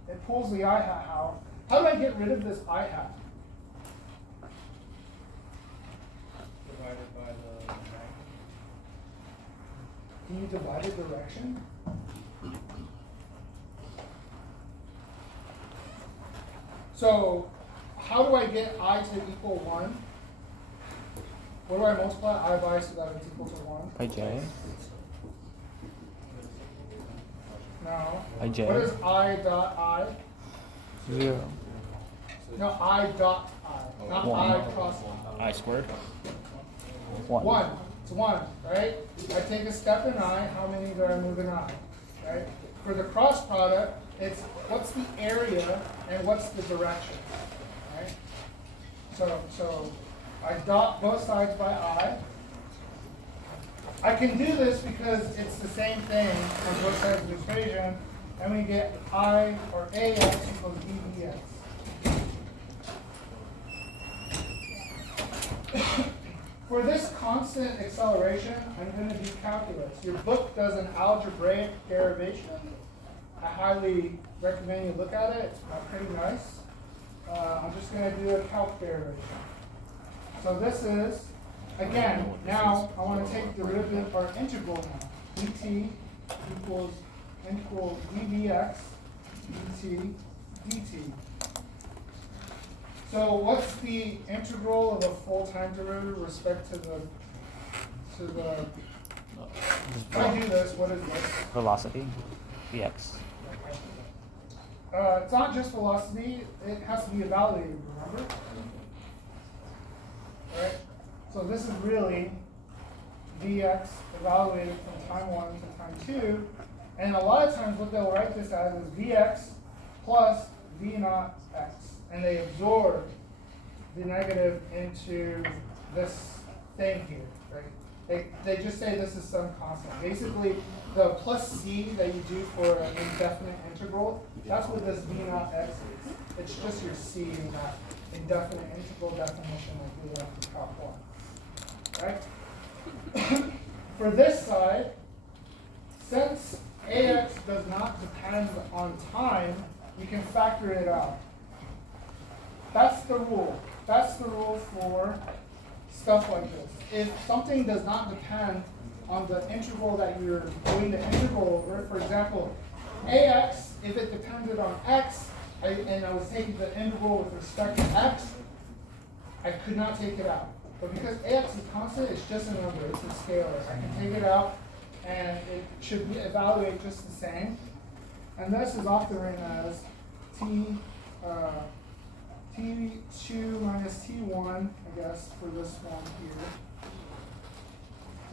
It pulls the I hat out. How do I get rid of this I hat? Divided by the Can you divide a direction? So how do I get I to equal 1? What do I multiply I by so that it's equal to 1? By j? No. By j? What is I dot I? 0. No, I dot I. Not One. I cross I squared. 1. 1. It's 1, right? I take a step in I, how many do I move in I? Right? For the cross product, it's what's the area and what's the direction, right? So I dot both sides by I. I can do this because it's the same thing on both sides of the equation, and we get I or AX equals BBX. For this constant acceleration, I'm going to do calculus. Your book does an algebraic derivation. I highly recommend you look at it. It's pretty nice. I'm just going to do a calc derivation. So this is, again, now I want to take derivative or integral now. dt equals dvx dt. So what's the integral of a full-time derivative with respect to the if I do this, what is this? Velocity, vx. It's not just velocity, it has to be evaluated, remember? Right? So this is really dx evaluated from time 1 to time 2. And a lot of times what they'll write this as is vx plus v naught x. And they absorb the negative into this thing here, right? They just say this is some constant. Basically, the plus c that you do for an indefinite integral, that's what this v naught x is. It's just your c in that indefinite integral definition like we left in top 1, right? For this side, since ax does not depend on time, you can factor it out. That's the rule. That's the rule for stuff like this. If something does not depend on the integral that you're doing the integral over, for example, ax, if it depended on x, and I was taking the integral with respect to x, I could not take it out. But because ax is constant, it's just a number, it's a scalar. I can take it out and it should evaluate just the same. And this is often written as t2 minus t1, I guess, for this one here.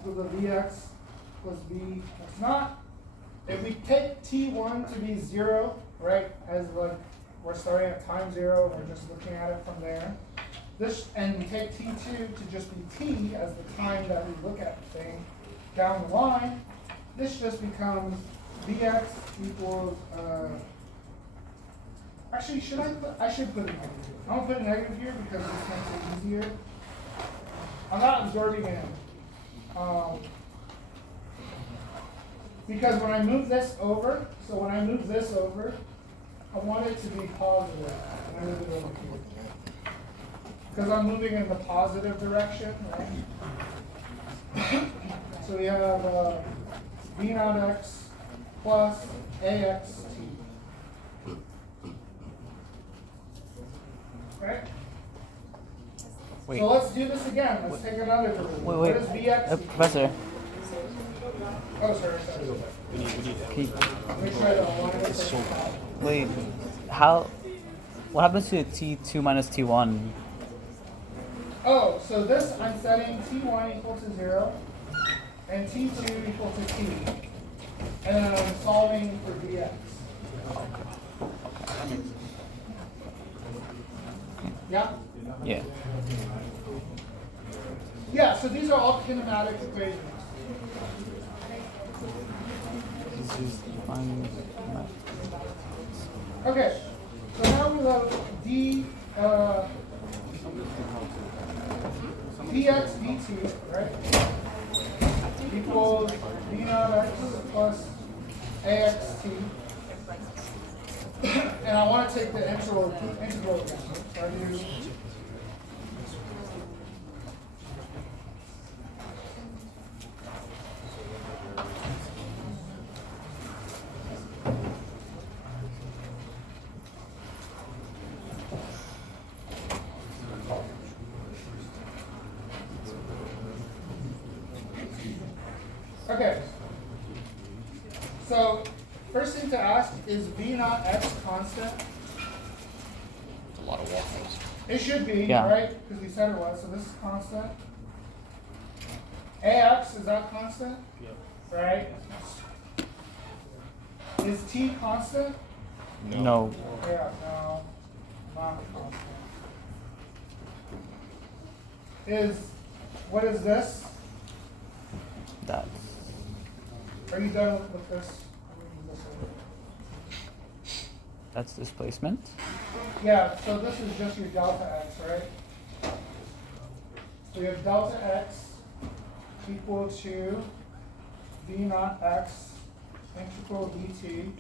So the vx plus vx naught. If we take t1 to be 0, right, as like we're starting at time 0, we're just looking at it from there. This, and we take t2 to just be t as the time that we look at the thing down the line. This just becomes vx equals, actually, I should put a negative here. I'm going to put a negative here because this makes it easier. I'm not absorbing it. Because when I move this over, I want it to be positive. And I move it over here. Because I'm moving in the positive direction, right? So we have v naught x plus axt. Right? Wait. So let's do this again. Let's take another derivative. Wait. What is vx? Professor, Oh, sorry. can you- Let me try to align it. wait, what happens to t2 minus t1? Oh, so this I'm setting t1 equal to 0 and t2 equal to t. And then I'm solving for dx. Yeah? Yeah. Yeah, so these are all kinematic equations. This is Okay, so now we have dx dt, right? Equals v naught x plus axt. And I want to take the integral again. So I do okay. So first thing to ask is v naught x constant? A lot of waffles. It should be, Yeah. right? Because we said it was, so this is constant. Ax, is that constant? Yep. Right? Is t constant? No. Yeah, no, not constant. What is this? That. Are you done with this? That's displacement. Yeah, so this is just your delta x, right? So we have delta x equal to v naught x integral dt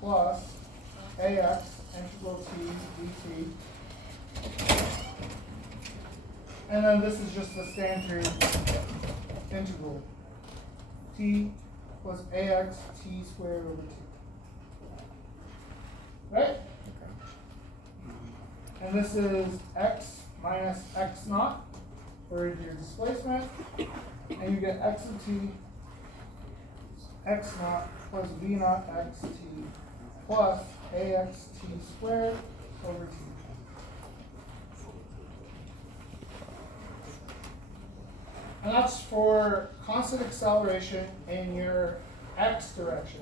plus ax integral t dt. And then this is just the standard integral. T plus ax t squared over t. Right? And this is x minus x naught for your displacement. And you get x of t, x naught plus v naught x t plus ax t squared over t. And that's for constant acceleration in your x direction.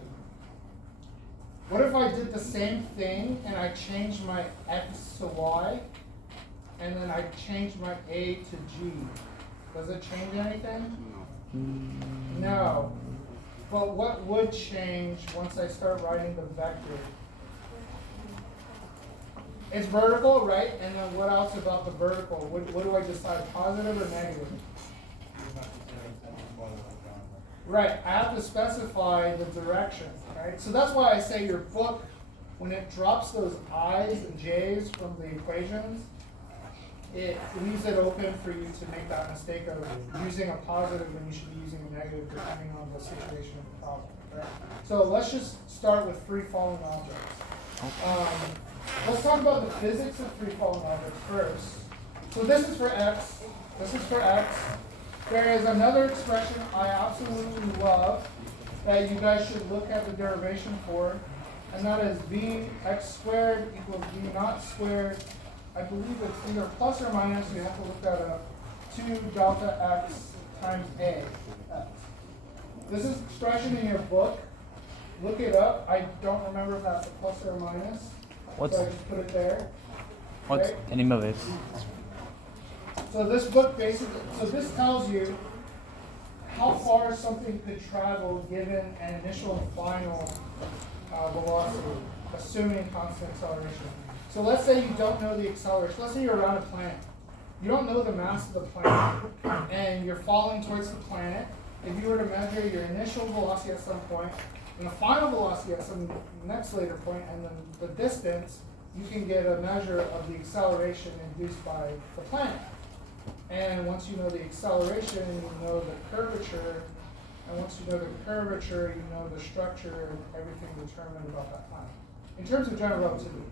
What if I did the same thing and I changed my x to y, and then I changed my a to g? Does it change anything? No. But what would change once I start writing the vector? It's vertical, right? And then what else about the vertical? What do I decide, positive or negative? Right, I have to specify the direction, right? So that's why I say your book, when it drops those i's and j's from the equations, it leaves it open for you to make that mistake of using a positive when you should be using a negative depending on the situation of the problem, right? So let's just start with free-falling objects. Let's talk about the physics of free-falling objects first. So this is for x. This is for x. There is another expression I absolutely love that you guys should look at the derivation for, and that is bx squared equals b naught squared. I believe it's either plus or minus, you have to look that up, 2 delta x times a x. This is expression in your book. Look it up. I don't remember if that's a plus or a minus. What's So I just put it there. what's Okay? the name of it? So this book basically, so this tells you how far something could travel given an initial and final velocity, assuming constant acceleration. So let's say you don't know the acceleration. Let's say you're around a planet. You don't know the mass of the planet, and you're falling towards the planet. If you were to measure your initial velocity at some point, and the final velocity at some next later point, and then the distance, you can get a measure of the acceleration induced by the planet. And once you know the acceleration, you know the curvature, and once you know the curvature, you know the structure and everything determined about that planet. In terms of general relativity.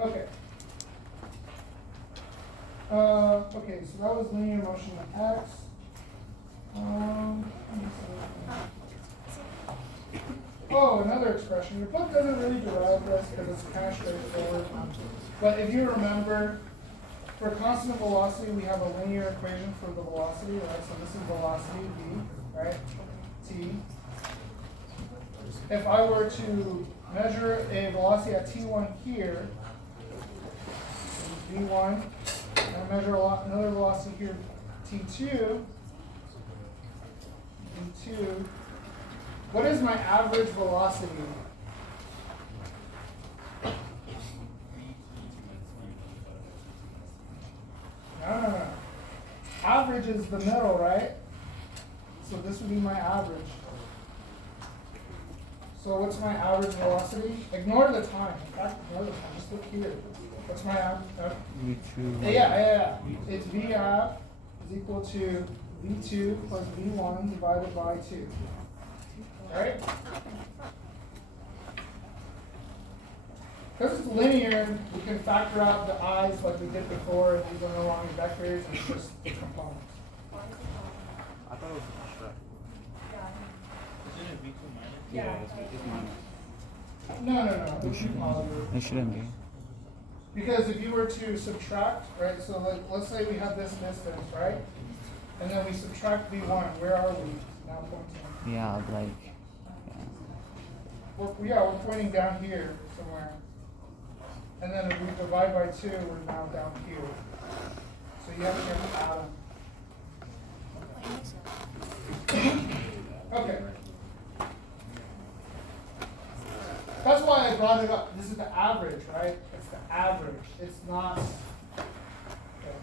Okay. Okay, so that was linear motion of x. Oh, another expression. Your book doesn't really derive this because it's kind of straightforward. But if you remember, for constant velocity, we have a linear equation for the velocity, right? So this is velocity v, right? T. If I were to measure a velocity at t1 here, v1, and I measure another velocity here, t2, v2, what is my average velocity? No. Average is the middle, right? So this would be my average. So what's my average velocity? Ignore the time. In fact, ignore the time. Just look here. What's my average? Yeah. It's V app is equal to V2 plus V1 divided by 2. Alright? Because it's linear, we can factor out the i's like we did before, and these are no longer vectors, it's just components. I thought it was No. It's positive. It shouldn't be. Because if you were to subtract, right, so let's say we have this distance, right? And then we subtract V1, where are we now pointing? Yeah, like We're pointing down here somewhere. And then if we divide by 2, we're now down here. So you have to add them. Okay. That's why I brought it up. This is the average, right? It's the average. It's not. Okay.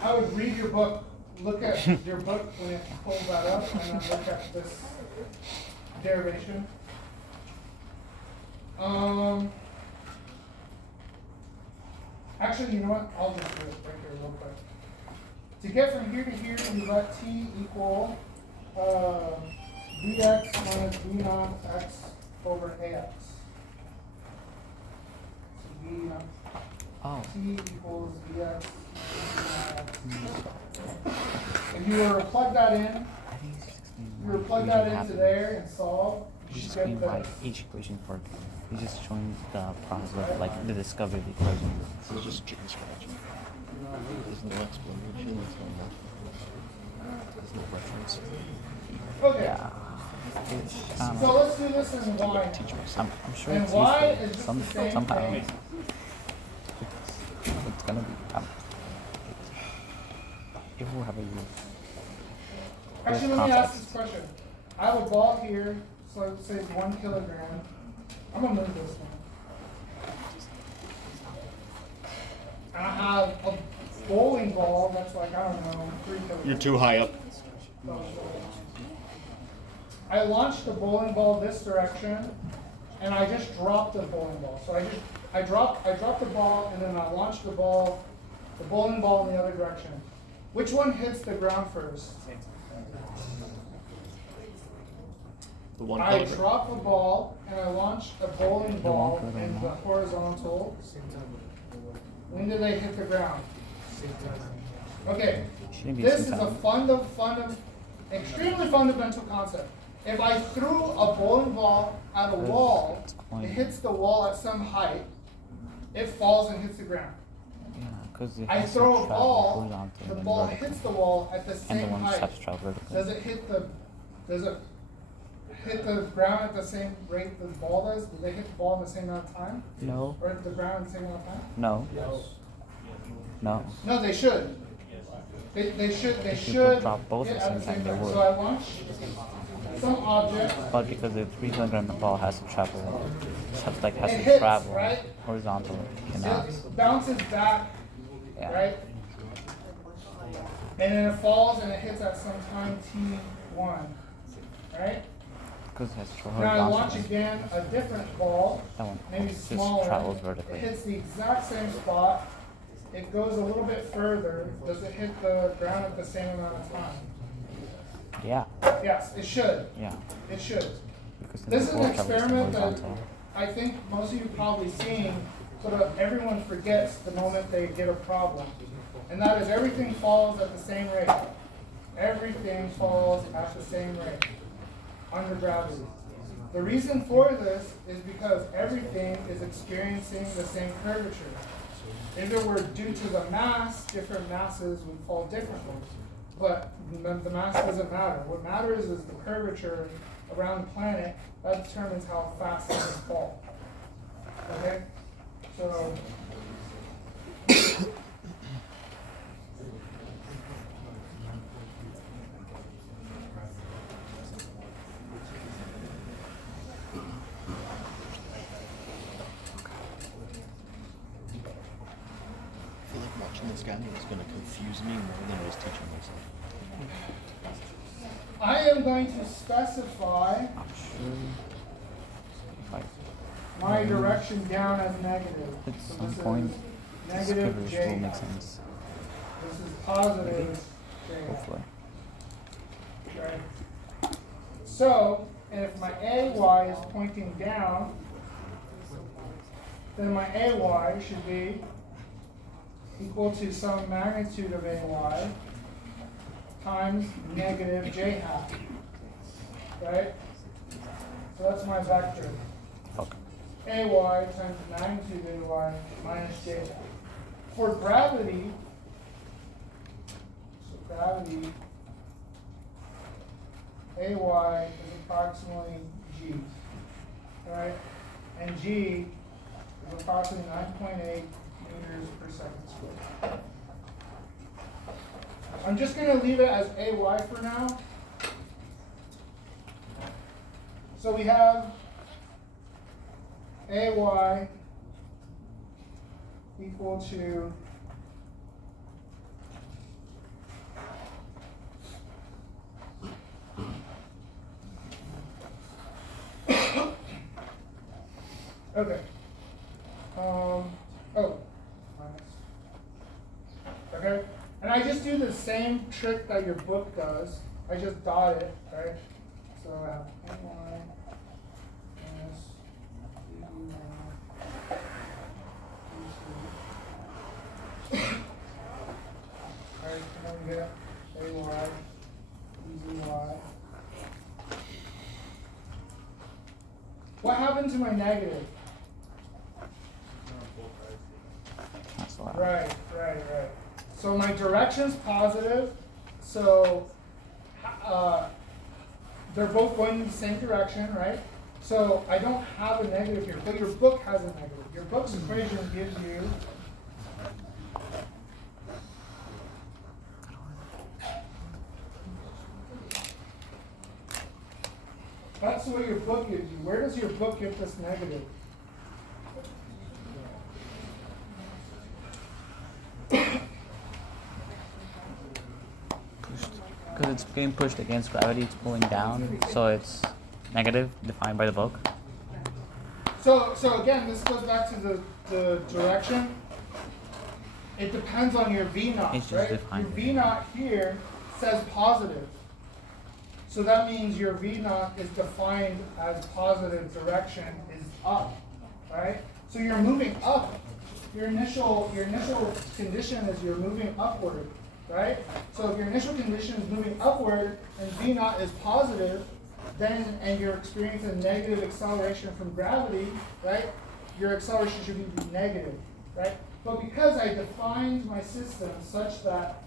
I would read your book, look at your book when it pulls that up, and then look at this derivation. Actually, you know what? I'll just do it right here real quick. To get from here to here, we let t equal bx minus b naught x over ax. So b naught t equals bx. If you were to plug that in, into there and solve, you should get like this. each equation for he's just showing the process of like the discovery of the equation. So it's just chicken scratch. There's no explanation. There's no reference. Okay. Yeah. So let's do this in y. I'm sure And it's y useful is just some, the same somehow. thing. It's gonna be. It will have a use. Actually, let me ask this question. I have a ball here, so let's say it's 1 kilogram. I'm gonna move this one. And I have a bowling ball that's like, I don't know, 3 kilograms. You're too high up. I launched the bowling ball this direction, and I just dropped the bowling ball. So I dropped the ball, and then I launched the bowling ball in the other direction. Which one hits the ground first? The one I color. drop a ball and I launch a bowling ball color in one. the horizontal. When do they hit the ground? Okay, Shouldn't be this is same a time. extremely fundamental concept. If I threw a bowling ball at a wall, coin. it hits the wall at some height, it falls and hits the ground. Yeah, because it I has to throw a travel ball, horizontally the and ball vertically. hits the wall at the And the same one just height. has to travel vertically. Does it hit the ground at the same rate the ball does? Do they hit the ball in the same amount of time? No. Or hit the ground at the same amount of time? No. No. No, they should. They should If you should drop both hit at the at same time, they time. would. So I launch some object. But because the 300 ball has to travel, has It to hits, travel right? horizontally, cannot. It bounces back, Yeah. right? And then it falls and it hits at some time t1, right? Because it has to travel Now I launch horizontally. again a different ball, That one maybe just smaller. travels It vertically. hits the exact same spot. It goes a little bit further. Does it hit the ground at the same amount of time? Yeah. Yes, it should. Yeah. It should. Because This is the an ball travels experiment that horizontal. I think most of you probably seen, but everyone forgets the moment they get a problem. And that is everything falls at the same rate. Everything falls at the same rate under gravity. The reason for this is because everything is experiencing the same curvature. If it were due to the mass, different masses would fall differently. But the mass doesn't matter. What matters is the curvature around the planet. That determines how fast things fall. Okay? So, I feel like watching this guy is going to confuse me more than I was teaching myself. I am going to specify Like, my direction down as negative. at So some this point, is this negative curvature J. will make sense. This is positive J. Hopefully. Right? So, if my AY is pointing down, then my AY should be equal to some magnitude of AY times negative J hat. Right? So that's my vector. Okay. AY times magnitude AY minus J hat. For gravity, AY is approximately G, right? And G is approximately 9.8 meters per second squared. I'm just going to leave it as AY for now. So we have AY equal to okay. Okay. And I just do the same trick that your book does. I just dot it, right? So I have AY minus Alright, and then we get AY, EZY. What happened to my negative? That's a lot. Right. So my direction's positive, so they're both going in the same direction, right? So I don't have a negative here, but your book has a negative. Your book's equation gives you that's what your book gives you. Where does your book give this negative? Because it's being pushed against gravity, it's pulling down, so it's negative, defined by the book. So again, this goes back to the direction. It depends on your V naught, It's just right? Your defined. V naught here says positive. So that means your V naught is defined as positive direction is up, right? So you're moving up. Your initial condition is you're moving upward, right? So if your initial condition is moving upward and V naught is positive, then and you're experiencing a negative acceleration from gravity, right? Your acceleration should be negative, right? But because I defined my system such that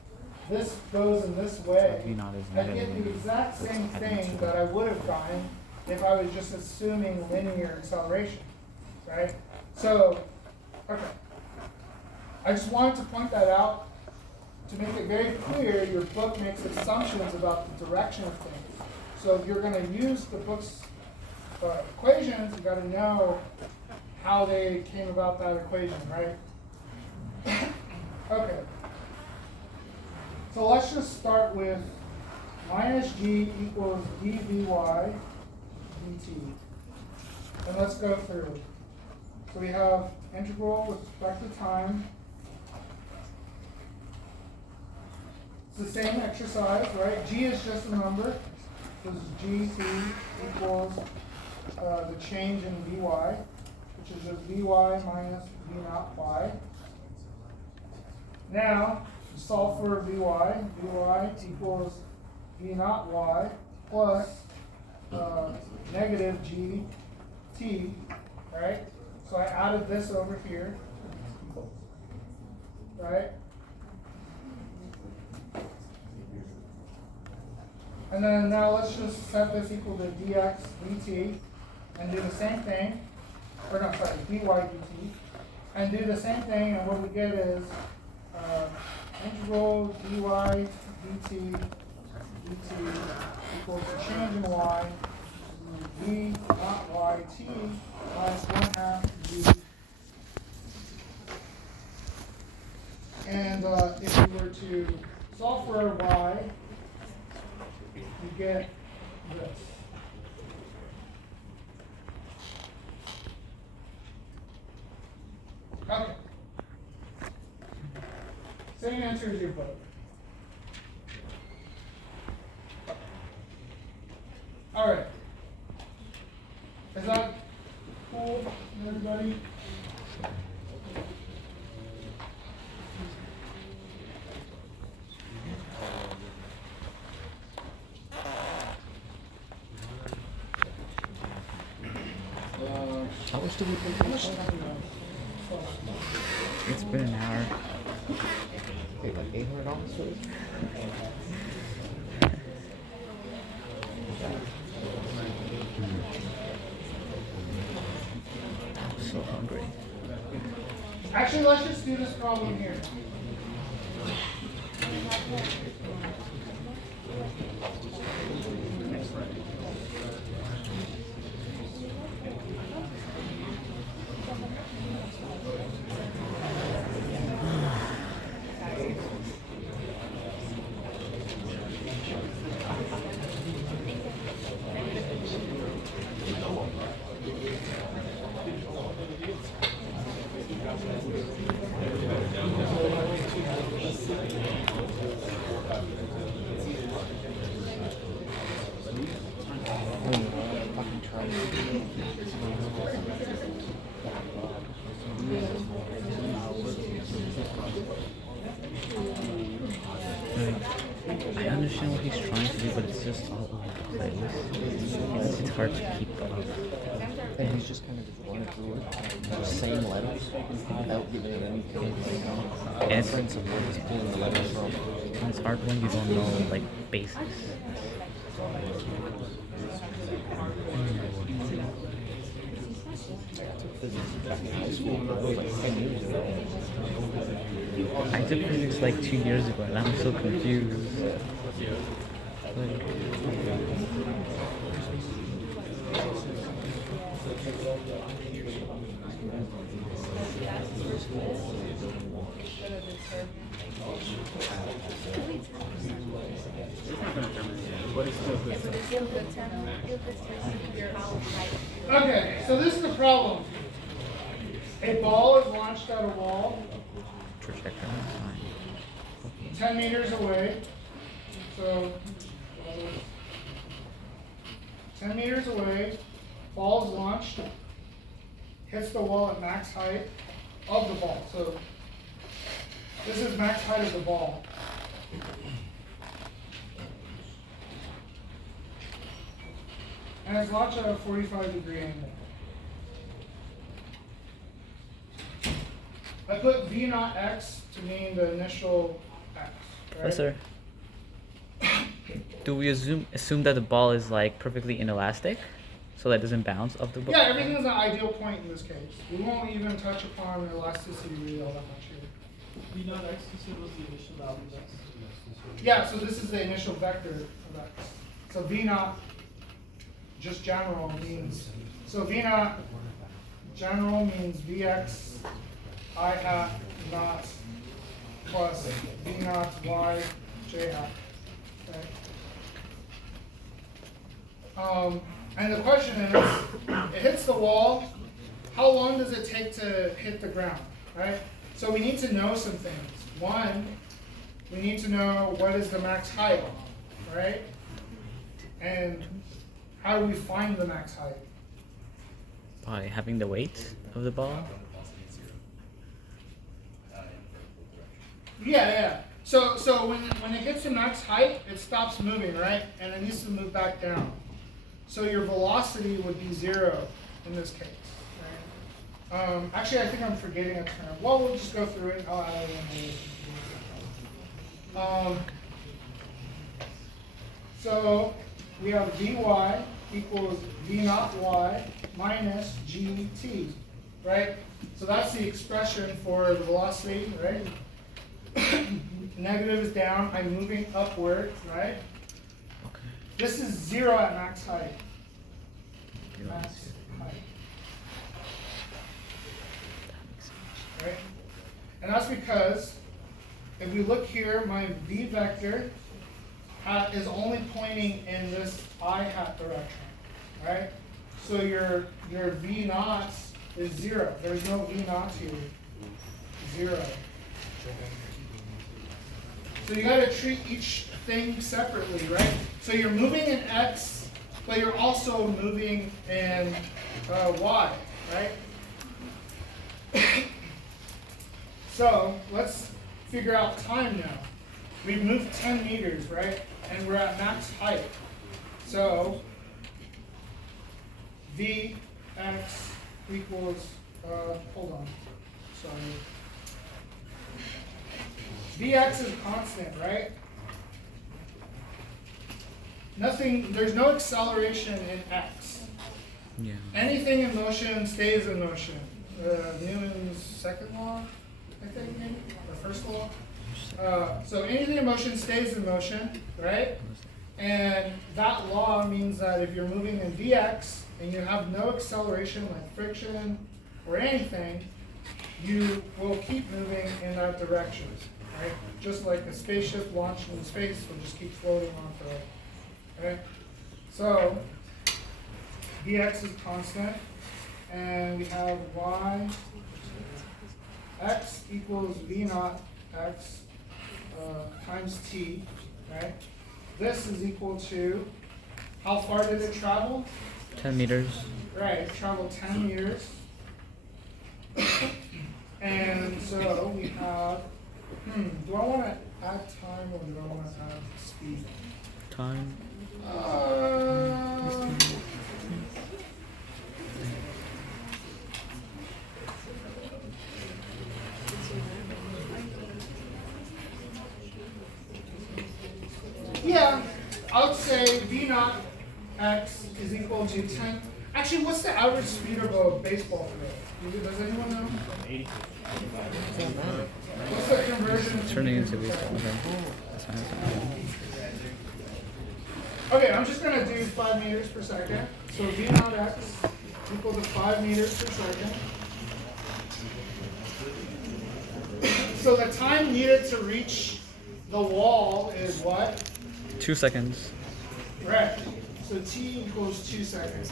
this goes in this way, V naught is I get negative. the exact same thing that I would have gotten if I was just assuming linear acceleration, right? So, okay. I just wanted to point that out to make it very clear your book makes assumptions about the direction of things. So if you're going to use the book's equations, you got to know how they came about that equation, right? Okay. So let's just start with minus g equals dvy dt. And let's go through. So we have integral with respect to time. It's the same exercise, right? G is just a number. This is gt equals the change in vy, which is just vy minus v naught y. Now, solve for vy. Vy equals v naught y plus negative gt, right? So I added this over here, right? And then now let's just set this equal to dx dt and do the same thing, or no, sorry, dy dt, and do the same thing, and what we get is integral dy dt equals the change in y, v naught yt minus 1/2 g. And if we were to solve for y, you get this. Okay. Same answer as your book. All right. Is that cool, everybody? How much did we pay for this? It's been an hour. Paid like $800 for this? I'm so hungry. Actually, let's just do this problem here. I understand what he's trying to do, but it's just all over the place. It's hard to keep up. And he's just kind of just running through it, the same letters, without giving it any difference of where he's pulling the letters from. And it's hard when you don't know, like, basics. Back in high school, that was like 10 years ago. I took physics like 2 years ago, and I'm so confused. Like, Okay, so this is the problem. A ball is launched at a wall trajectory is fine. 10 meters away. So 10 meters away, ball is launched, hits the wall at max height of the ball. So this is max height of the ball. And it's launched at a 45-degree angle. I put V naught X to mean the initial X. Right? Professor, do we assume that the ball is like perfectly inelastic, so that it doesn't bounce off the ball? Yeah, everything is an ideal point in this case. We won't even touch upon elasticity really all that much here. V naught x, you said was the initial value of x. Yeah, so this is the initial vector of X. So V naught, just general means, so V naught general means Vx I hat naught plus V naught y j hat. Okay. And the question is, it hits the wall, how long does it take to hit the ground, right? So we need to know some things. One, we need to know what is the max height, right? And how do we find the max height? By having the weight of the ball? Yeah. So when it gets to max height, it stops moving, right? And it needs to move back down. So your velocity would be 0 in this case, right? Actually, I think I'm forgetting a term. Well, we'll just go through it. I'll add it in. So we have Vy equals V naught y minus gt, right? So that's the expression for the velocity, right? Negative is down, I'm moving upward, right? Okay. This is 0 at max height. Max height. Right? And that's because if we look here, my v vector is only pointing in this I hat direction, right? So your v naught is 0. There's no v naught here. 0. So you got to treat each thing separately, right? So you're moving in x, but you're also moving in y, right? So let's figure out time now. We've moved 10 meters, right? And we're at max height. So Vx equals, hold on, sorry. Vx is constant, right? There's no acceleration in x. Yeah. Anything in motion stays in motion. Newton's second law, I think, maybe, or first law. So anything in motion stays in motion, right? And that law means that if you're moving in Vx and you have no acceleration like friction or anything, you will keep moving in that direction. Right? Just like a spaceship launched in space will just keep floating onto it. Okay? So Vx is constant, and we have y x equals v naught x times t. Right? This is equal to, how far did it travel? 10 meters. Right, it traveled 10 meters. And so we have, do I want to add time or do I want to add speed? Time. Yeah, I would say V naught x is equal to 10. Actually, what's the average speed of a baseball throw? Does anyone know? 80. What's the conversion? Turning into baseball. Okay. That's fine. Okay, I'm just going to do 5 meters per second. So V naught x equal to 5 meters per second. So the time needed to reach the wall is what? 2 seconds. Right. So t equals 2 seconds.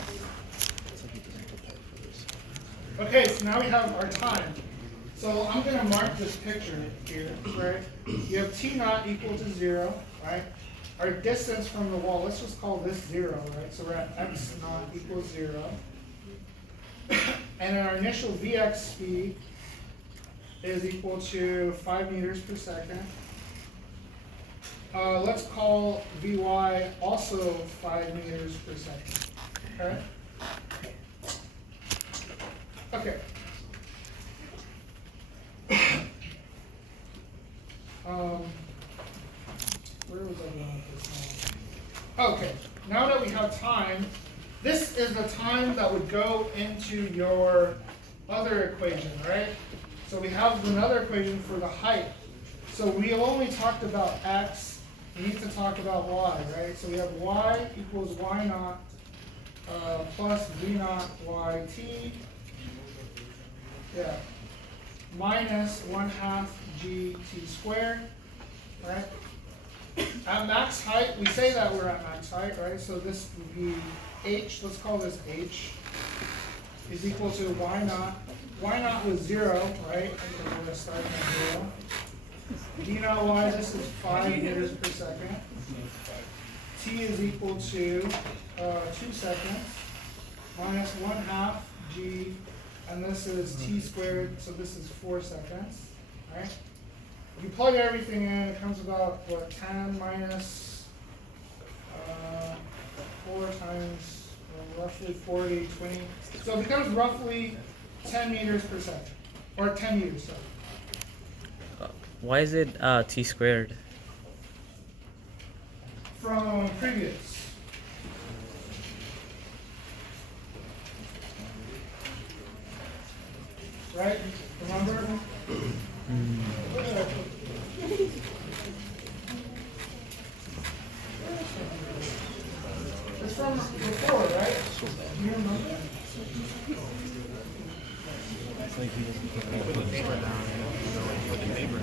Okay, so now we have our time. So I'm going to mark this picture here, right? You have t naught equal to 0, right? our distance from the wall, let's just call this 0, right? So we're at x naught equals 0. And then our initial Vx speed is equal to 5 meters per second. Let's call Vy also 5 meters per second. Okay? Okay. Where was I going with this now? Okay, now that we have time, this is the time that would go into your other equation, right? So we have another equation for the height. So we only talked about x, we need to talk about y, right? So we have y equals y naught plus v naught yt, yeah, minus 1/2 gt squared, right? At max height, we say that we're at max height, right? So this would be h, let's call this h, is equal to y naught. Y naught was 0, right? So we're going to start at 0. V naught y, this is 5 meters per second. T is equal to 2 seconds minus 1/2 g, and this is t squared, so this is 4 seconds, right? If you plug everything in, it comes about, what, 10 minus 4 times roughly 40, 20. So it becomes roughly 10 meters per second, or 10 meters, sorry. Why is it t squared? From previous. Right? Remember? It's from before, right? Do you remember? It's like he doesn't compare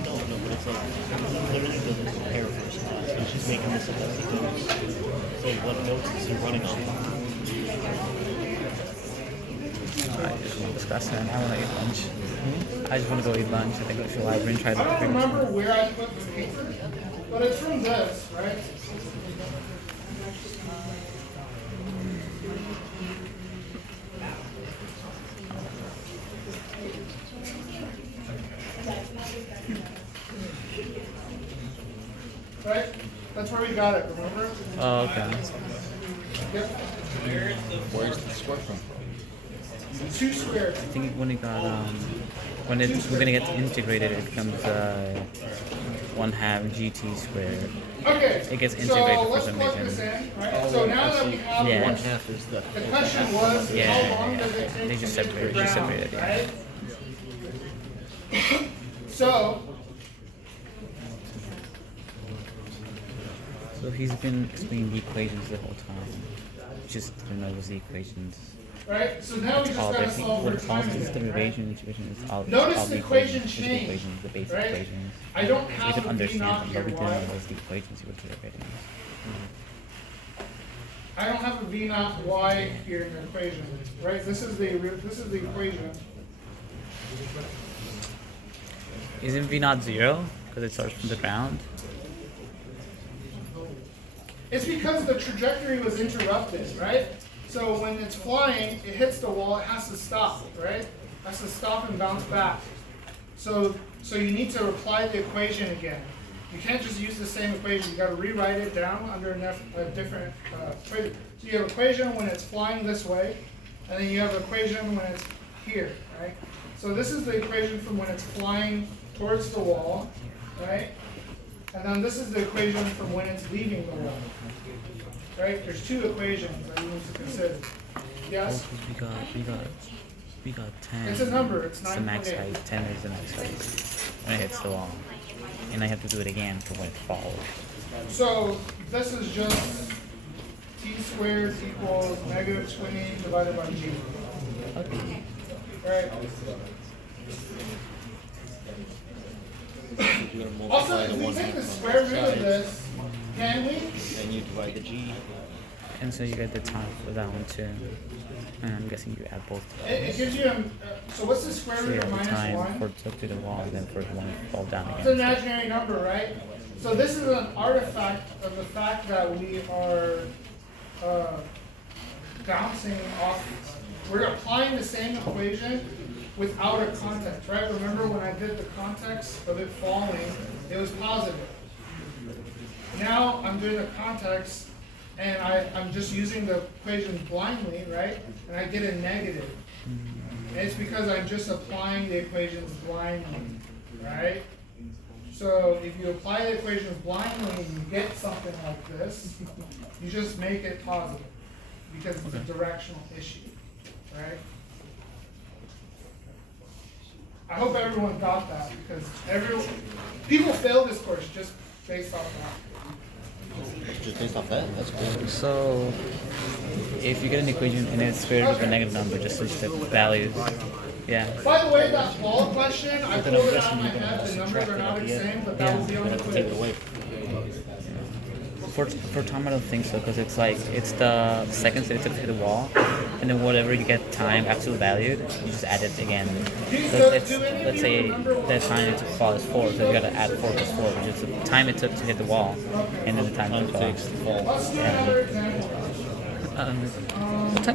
No, but it's like he literally doesn't compare first class. He's just making this up as he goes. So what notes is he running on? Disgusting. I want to eat lunch. I just want to go eat lunch. I think I should library and try to I don't figure remember where I put the paper, but it's from this, right? Right? That's where we got it, remember? Oh, okay. Yep. Where's the square from? 2 squared. I think when it got when we're gonna get integrated, it becomes 1/2 gt squared. Okay. It gets so integrated for let's some plug reason. this in, right? So now that we have Yeah. 1/2 is the. the question was, Yeah, how long yeah, does yeah. it take They just to get to separated- the just ground, separated, yeah. right? So, So he's been explaining the equations the whole time. Just didn't know it was the equations. right? So now we just All gotta the solve what for it calls time. is the derivation, integration is all. Notice all the equations, equation just the change, equations, the basic right? equations. I don't So we have could a V understand naught them, here, but we didn't know y. was the equations you were deriving. I don't have a V naught y here in the equation, right? This is the equation. Isn't v not 0? Because it starts from the ground? It's because the trajectory was interrupted, right? So when it's flying, it hits the wall, it has to stop, right? It has to stop and bounce back. So you need to apply the equation again. You can't just use the same equation. You got to rewrite it down under a different equation. So you have equation when it's flying this way, and then you have equation when it's here, right? So this is the equation from when it's flying towards the wall, right? And then this is the equation from when it's leaving the wall, right? There's 2 equations that you need to consider. Yes? We got 10. It's a number, it's the max 9.8. height. 10 is the max height. When it hits the wall. And I have to do it again for when it falls. So this is just t squared equals -20 divided by g. Okay. Right? You're gonna multiply Also, the if we 1/2 take the on square both root of sides, this, can we? then you divide the g. And so you get the time for that one too. And I'm guessing you add both to It those. gives you, so what's the square So root you of have the time -1? for it to go to the wall and then for it to fall down It's an again. imaginary number, right? So this is an artifact of the fact that we are bouncing off. We're applying the same equation without a context, right? Remember when I did the context of it falling, it was positive. Now I'm doing a context and I'm just using the equation blindly, right? And I get a negative. And it's because I'm just applying the equations blindly, right? So if you apply the equations blindly and you get something like this, you just make it positive because it's a directional issue, right? I hope everyone got that because people fail this course just based off that. Just based off that, that's cool. So, if you get an equation and it's squared with a negative number, just switch the values. Yeah. By the way, that ball question, I pulled it out of my head. The numbers are not the same, but that will be on the Take it quiz. away. For time, I don't think so, because it's like, it's the seconds that it took to hit the wall, and then whatever you get time absolute valued, you just add it again. So it's, let's say the time it took to fall is 4, so you gotta add 4 plus 4, which is the time it took to hit the wall, and then the time it took to fall. Let's do another example. What time